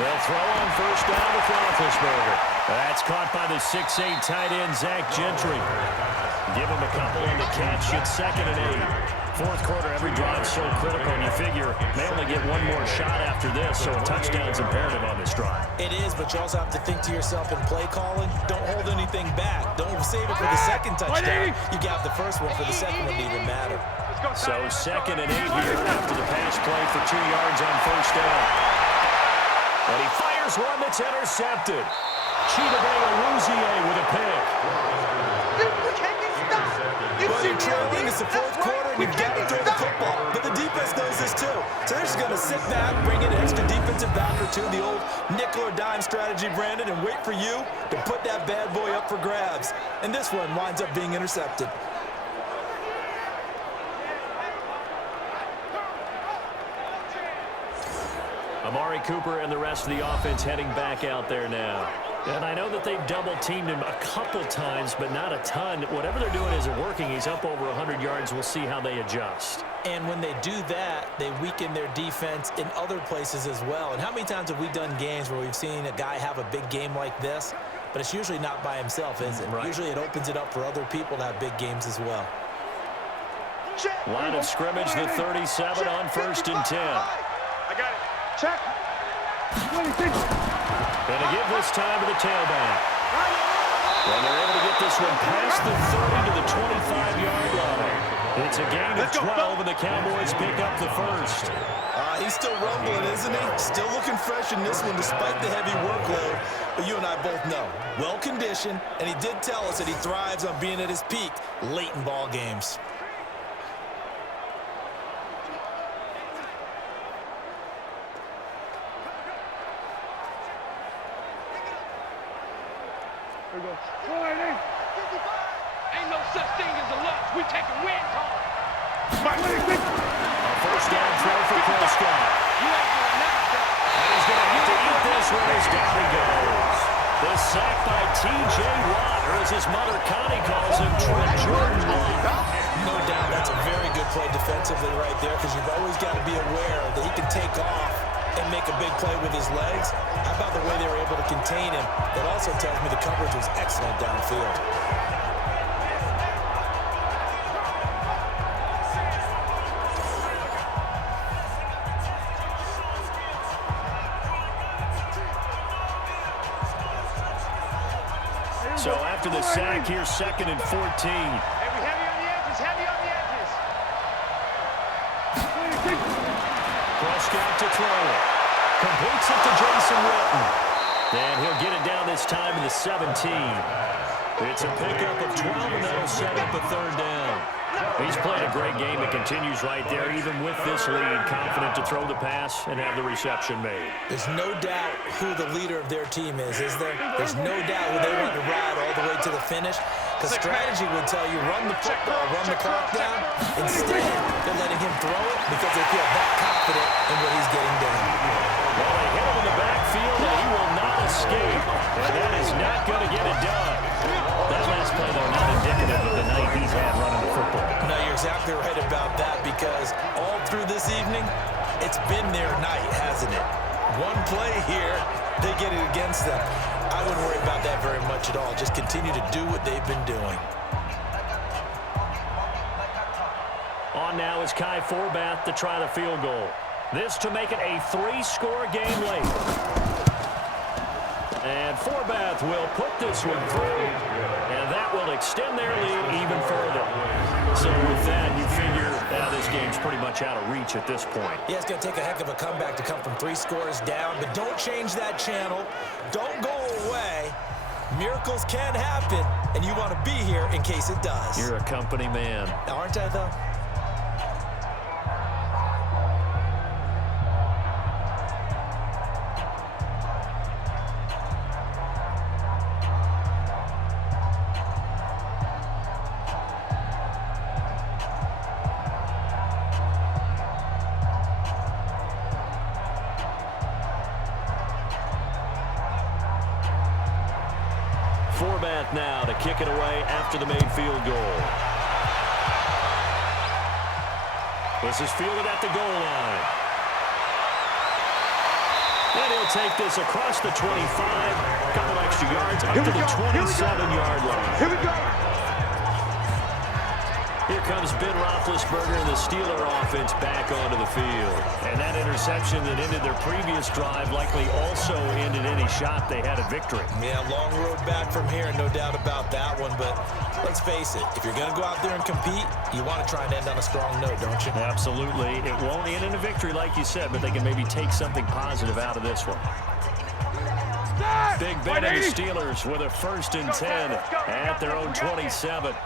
They'll throw on first down with Roethlisberger. That's caught by the 6'8" tight end, Zach Gentry. Give him a couple on the catch. It's 2nd and 8. 4th quarter, every drive so critical, and you figure they only get one more shot after this, so a touchdown's imperative on this drive. It is, but you also have to think to yourself in play calling, don't hold anything back. Don't save it for the 2nd touchdown. You got the first one for the 2nd one to even matter. So 2nd and 8 here after the pass play for 2 yards on first down. And he fires one that's intercepted. Chidobe with a pick. Well, you're trailing, it's the 4th quarter, and you've got to throw the football. But the defense knows this too. So they're just going to sit back, bring in an extra defensive back or two, the old nickel or dime strategy, Brandon, and wait for you to put that bad boy up for grabs. And this one winds up being intercepted. Amari Cooper and the rest of the offense heading back out there now. And I know that they've double-teamed him a couple times, but not a ton. Whatever they're doing isn't working. He's up over 100 yards. We'll see how they adjust. And when they do that, they weaken their defense in other places as well. And how many times have we done games where we've seen a guy have a big game like this, but it's usually not by himself, is it? Right. Usually it opens it up for other people to have big games as well. Line of scrimmage, the 37 on 1st and 10. I got it. Check. Going to give this time to the tailback. And they're able to get this one past the 30 to the 25-yard line. It's a gain of 12, and the Cowboys pick up the first. He's still rumbling, isn't he? Still looking fresh in this one despite the heavy workload. But you and I both know, well-conditioned, and he did tell us that he thrives on being at his peak late in ball games. Here we go. Ain't no such thing as a loss. We taking wins home. A first down throw for Prescott. You ain't doing nothing. And he's going to have to eat this one as down he goes. The sack by T.J. Watt, or as his mother Connie calls him, Trent Jordan Watt. No doubt that's a very good play defensively right there, because you've always got to be aware that he can take off and make a big play with his legs. How about the way they were able to contain him? That also tells me the coverage was excellent downfield. So after the sack, here's 2nd and 14. Heavy on the edges. Heavy on the edges. Prescott to throw it. Completes it to Jason Witten. And he'll get it down this time to the 17. It's a pickup of 12, and that'll set up a 3rd down. He's played a great game. It continues right there, even with this lead. Confident to throw the pass and have the reception made. There's no doubt who the leader of their team is there? There's no doubt who they want to ride all the way to the finish. Because strategy would tell you run the football, run the clock down. Instead, they're letting him throw it because they feel that confident in what he's getting done. Well, they hit him in the backfield, and he will not escape. And that is not going to get it done. That last play, though, not indicative of the night he's had running the football. No, you're exactly right about that, because all through this evening, it's been their night, hasn't it? One play here, they get it against them. I wouldn't worry about that very much at all. Just continue to do what they've been doing. On now is Kai Forbath to try the field goal. This to make it a 3-score game late. And Forbath will put this one through, and that will extend their lead even further. So with that, you figure this game's pretty much out of reach at this point. Yeah, it's going to take a heck of a comeback to come from 3 scores down, but don't change that channel. Don't go away. Miracles can happen, and you want to be here in case it does. You're a company man. Aren't I, though? Forbath now to kick it away after the made field goal. This is fielded at the goal line. And he'll take this across the 25. A couple extra yards up to the 27-yard line. Here we go. Here comes Ben Roethlisberger and the Steeler offense back onto the field. And that interception that ended their previous drive likely also ended any shot they had at victory. Yeah, long road back from here, no doubt about that one. But let's face it, if you're going to go out there and compete, you want to try and end on a strong note, don't you? Absolutely. It won't end in a victory like you said, but they can maybe take something positive out of this one. Big Ben and the Steelers with a 1st and 10 at their own 27.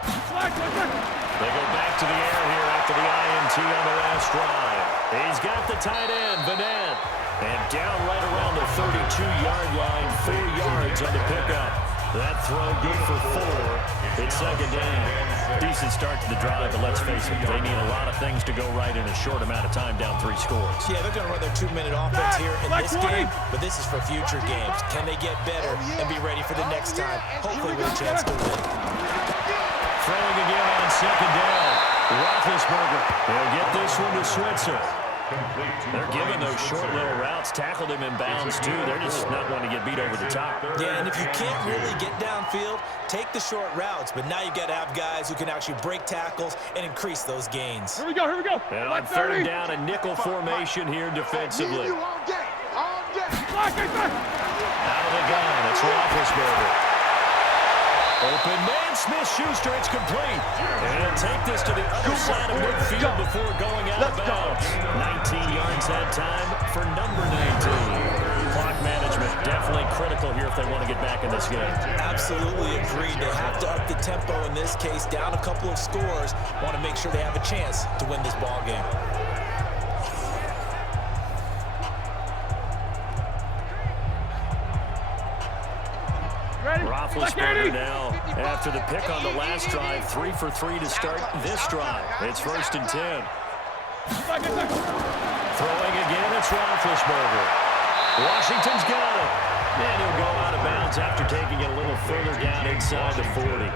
They go back to the air here after the INT on the last drive. He's got the tight end, Vanette. And down right around the 32-yard line, 4 yards on the pickup. That throw good for 4. It's 2nd down. Decent start to the drive, but let's face it, they need a lot of things to go right in a short amount of time, down 3 scores. Yeah, they're going to run their 2-minute offense here in this game, but this is for future games. Can they get better and be ready for the next time? Hopefully with a chance to win. Throwing again on 2nd down. Roethlisberger. He'll get this one to Switzer. They're giving those short little routes, tackled him in bounds, too. They're just not wanting to get beat over the top. Yeah, and if you can't really get downfield, take the short routes. But now you've got to have guys who can actually break tackles and increase those gains. Here we go, here we go. And on third down, a nickel formation here defensively. All day, all day. Out of the gun, it's Roethlisberger. Open man, Smith-Schuster, it's complete. And take this to the other side of midfield before going out of bounds. 19 yards that time for number 19. Clock management, definitely critical here if they want to get back in this game. Absolutely agreed. They have to up the tempo in this case, down a couple of scores. Want to make sure they have a chance to win this ball game. Roethlisberger now, after the pick on the last drive, 3 for 3 to start this drive. It's 1st and 10. Throwing again, it's Roethlisberger. Washington's got it. And he'll go out of bounds after taking it a little further down inside the 40.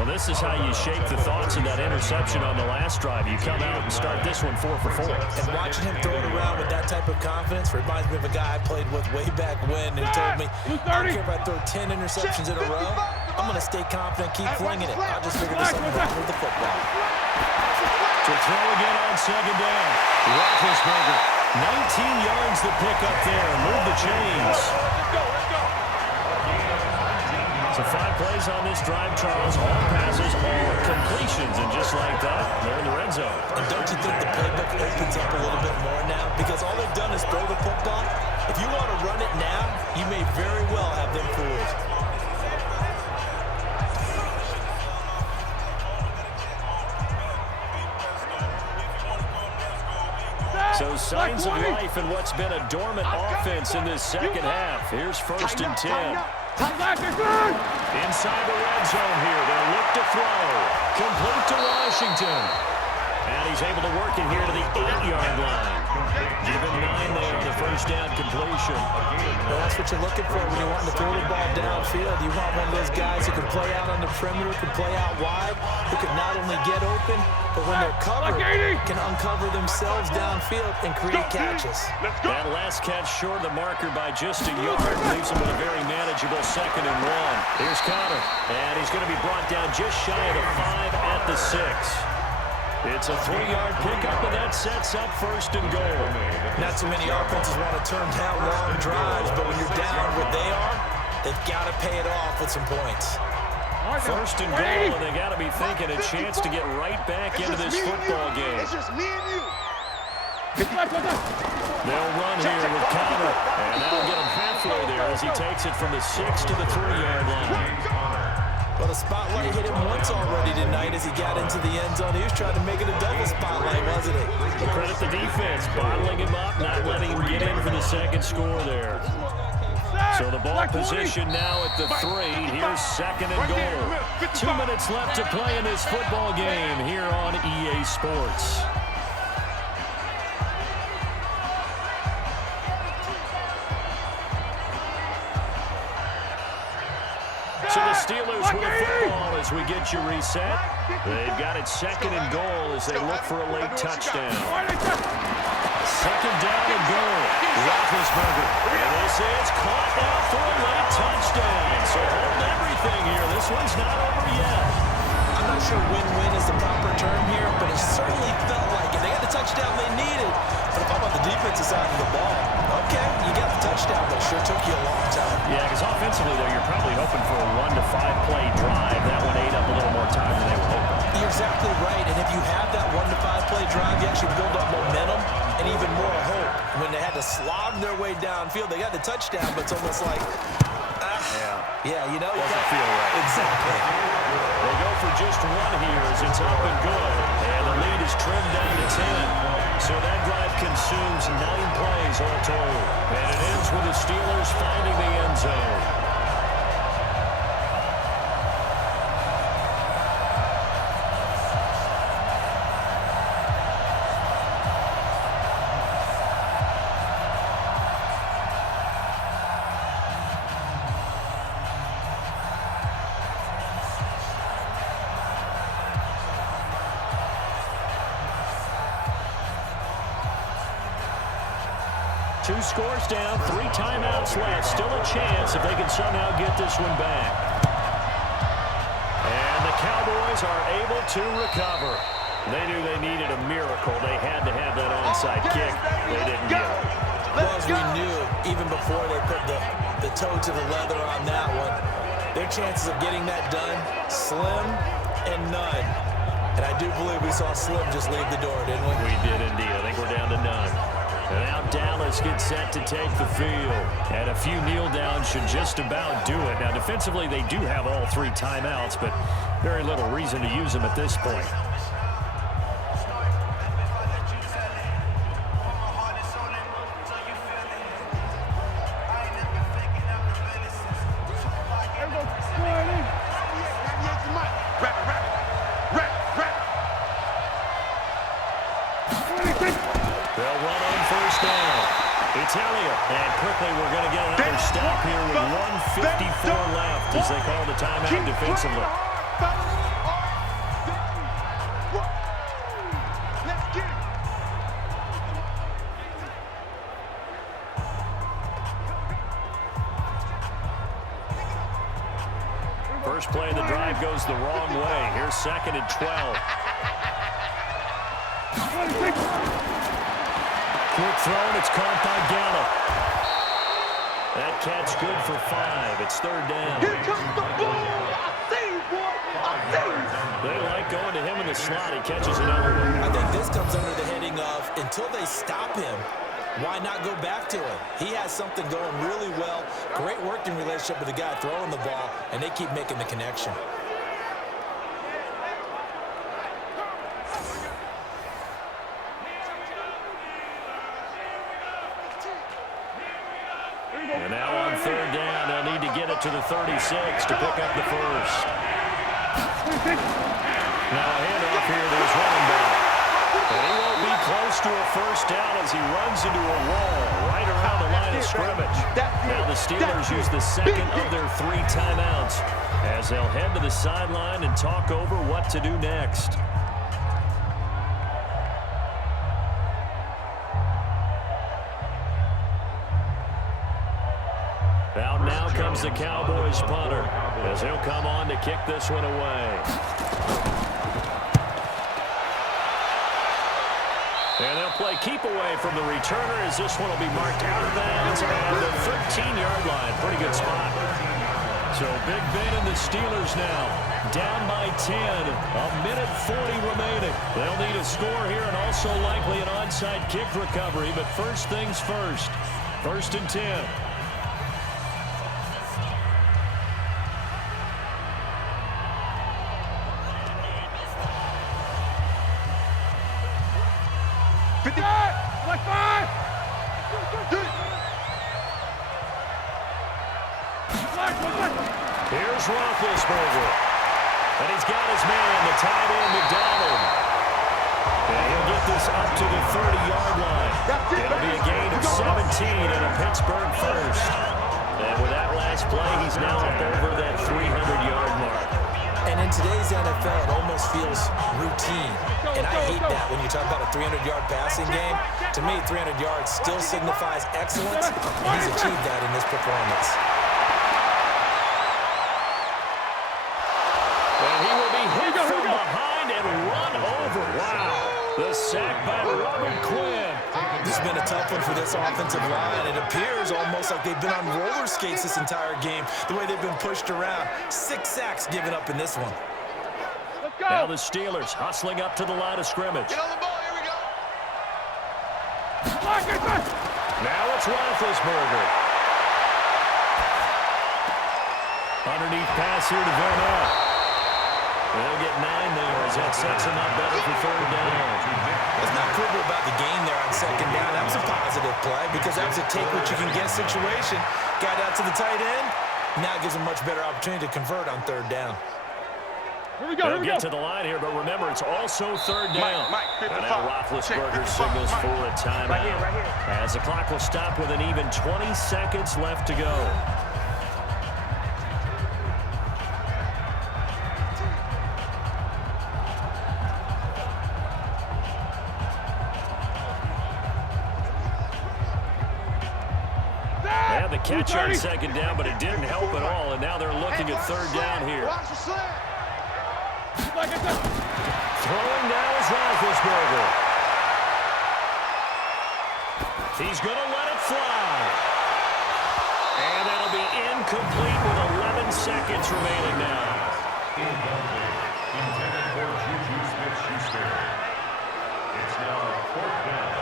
Well, this is how you shape the thoughts of that interception on the last drive. You come out and start this one 4 for 4. And watching him throw it around with that type of confidence reminds me of a guy I played with way back when who told me, I don't care if I throw 10 interceptions in a row, I'm going to stay confident, keep flinging it. I'll just figure there's something wrong with the football. To throw again on 2nd down. Roethlisberger, 19 yards the pick up there. Move the chains. So 5 plays on this drive, Charles. All passes, all completions. And just like that, they're in the red zone. And don't you think the playbook opens up a little bit more now? Because all they've done is throw the football. If you want to run it now, you may very well have them fooled. So signs of life in what's been a dormant offense in this second half. Here's 1st and 10. Inside the red zone here. They'll look to throw. Complete to Washington. And he's able to work it here to the 8-yard line. Given 9 there on the 1st down completion. Well, that's what you're looking for when you want to throw the ball downfield. You want one of those guys who can play out on the perimeter, can play out wide, who can not only get open, but when they're covered, can uncover themselves downfield and create catches. That last catch short of the marker by just a yard leaves him with a very manageable 2nd and 1. Here's Connor, and he's going to be brought down just shy of the 5 at the 6. It's a 3-yard pickup, and that sets up 1st and goal. Not so many offenses want to turn down long drives, but when you're down where they are, they've got to pay it off with some points. 1st and goal, and they got to be thinking a chance to get right back into this football game. It's just me and you. They'll run here with Connor, and that'll get him halfway there as he takes it from the 6 to the 3-yard line. Well, the spotlight hit him once already tonight as he got into the end zone. He was trying to make it a double spotlight, wasn't it? Credit the defense, bottling him up, not letting him get in for the 2nd score there. So the ball position now at the 3. Here's 2nd and goal. 2 minutes left to play in this football game here on EA Sports. So the Steelers with a football as we get you reset. They've got it 2nd and goal as they look for a late touchdown. 2nd down and goal. Roethlisberger. And this is caught now for a late touchdown. So hold everything here. This one's not over yet. I'm not sure win-win is the proper term here, but it certainly felt like it. They got the touchdown they needed. But if I'm on the defensive side of the ball, okay, you got the touchdown, but it sure took you a long time. Yeah, because offensively, though, you're probably hoping for a 1 to 5 play drive. That one ate up a little more time than they were hoping. You're exactly right, and if you have that 1 to 5 play drive, you actually build up momentum and even more hope. When they had to slog their way downfield, they got the touchdown, but it's almost like, yeah, you know, doesn't feel right. Exactly. They go for just 1 here as it's up and good, and the lead is trimmed down to 10. So that drive consumes 9 plays all told, and it ends with the Steelers finding the end zone. 2 scores down, 3 timeouts left. Still a chance if they can somehow get this one back. And the Cowboys are able to recover. They knew they needed a miracle. They had to have that onside kick. They didn't get it. Well, as we knew, even before they put the toe to the leather on that one, their chances of getting that done, slim and none. And I do believe we saw Slim just leave the door, didn't we? We did indeed. I think we're down to none. And now Dallas gets set to take the field. And a few kneel downs should just about do it. Now, defensively, they do have all 3 timeouts, but very little reason to use them at this point. And quickly, we're going to get another stop here with 1:54 left as they call the timeout defensively. First play of the drive goes the wrong way. Here's 2nd and 12. Quick throw, and it's caught by Gallup. That catch good for 5. It's 3rd down. Here comes the ball. I see you, boy. I see you. They like going to him in the slot. He catches another one. I think this comes under the heading of, until they stop him, why not go back to him? He has something going really well. Great working relationship with the guy throwing the ball, and they keep making the connection. And now on 3rd down, they'll need to get it to the 36 to pick up the first. Now a handoff here to his running back. And he won't be close to a first down as he runs into a wall right around the line of scrimmage. Now the Steelers use the 2nd of their 3 timeouts as they'll head to the sideline and talk over what to do next. Out now comes the Cowboys punter as he'll come on to kick this one away. And they'll play keep away from the returner as this one will be marked out of bounds at the 13-yard line. Pretty good spot. So Big Ben and the Steelers now down by 10. A minute 40 remaining. They'll need a score here and also likely an onside kick recovery. But first things first. 1st and 10. Here's Roethlisberger. And he's got his man, the tight end, McDonald. And he'll get this up to the 30-yard line. It'll be a gain of 17 and a Pittsburgh first. And with that last play, he's now up over that 300-yard mark. And in today's NFL, it almost feels routine. And I hate that when you talk about a 300-yard passing game. To me, 300 yards still signifies excellence, and he's achieved that in this performance. And he will be hit from behind and run over. Wow. The sack by Robert Quinn. This has been a tough one for this offensive line. It appears almost like they've been on roller skates this entire game, the way they've been pushed around. 6 sacks given up in this one. Let's go. Now the Steelers hustling up to the line of scrimmage. Get on the ball. Here we go. Now it's Roethlisberger. Underneath pass here to Van. They'll get 9 there as that sets him up better for 3rd down. Let's not quibble about the gain there on 2nd down. That was a positive play because that was a take-what-you-can-get situation. Got out to the tight end. Now gives him much better opportunity to convert on 3rd down. Here we go. They'll get to the line here, but remember, it's also 3rd down. And now Roethlisberger signals for a timeout. Right here. As the clock will stop with an even 20 seconds left to go. the catch on second down, but it didn't help at all, and now they're looking at third down here. Throwing now is Roethlisberger. He's going to let it fly. And that'll be incomplete with 11 seconds remaining now. Intended for Juju Smith-Schuster. It's now 4th down.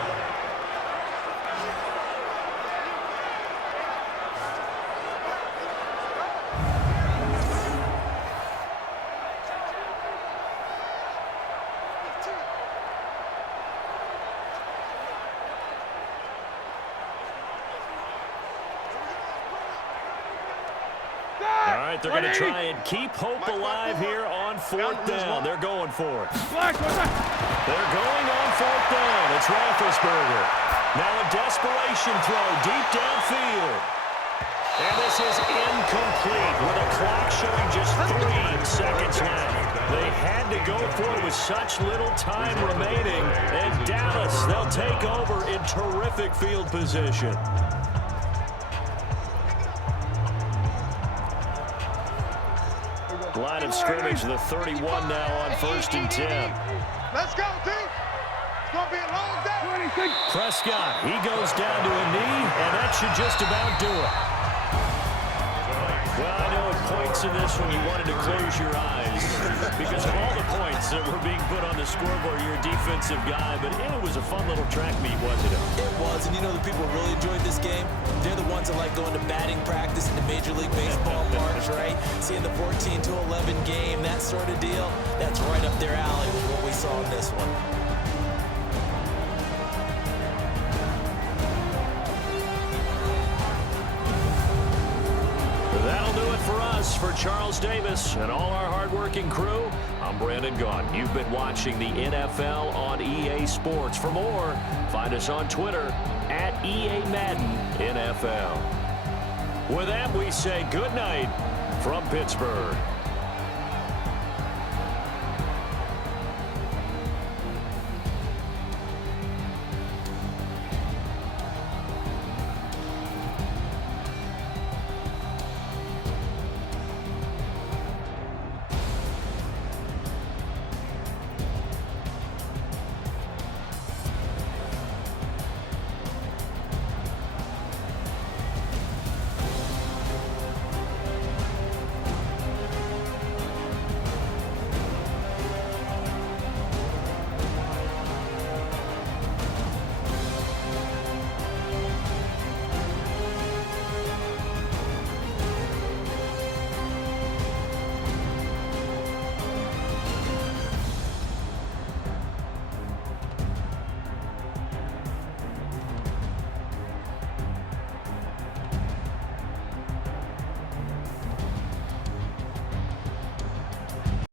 All right, they're going to try and keep hope alive here on 4th down. They're going for it. They're going on 4th down. It's Roethlisberger. Now a desperation throw deep downfield. And this is incomplete with a clock showing just 3 seconds left. They had to go for it with such little time remaining. And Dallas, they'll take over in terrific field position. Line of scrimmage, the 31 now on 1st and 10. Let's go, team. It's going to be a long day. Prescott, he goes down to a knee, and that should just about do it. Well, I know at points in this one you wanted to close your eyes because of all the points that were being put on the scoreboard. You're a defensive guy, but it was a fun little track meet, wasn't it? It was, and you know the people who really enjoyed this game? They're the ones that like going to batting practice in the Major League Baseball parks, right? Seeing the 14-11 game, that sort of deal, that's right up their alley with what we saw in this one. That'll do it for us. For Charles Davis and all our hardworking crew, I'm Brandon Gaudin. You've been watching the NFL on EA Sports. For more, find us on Twitter at EA Madden NFL. With that, we say good night from Pittsburgh.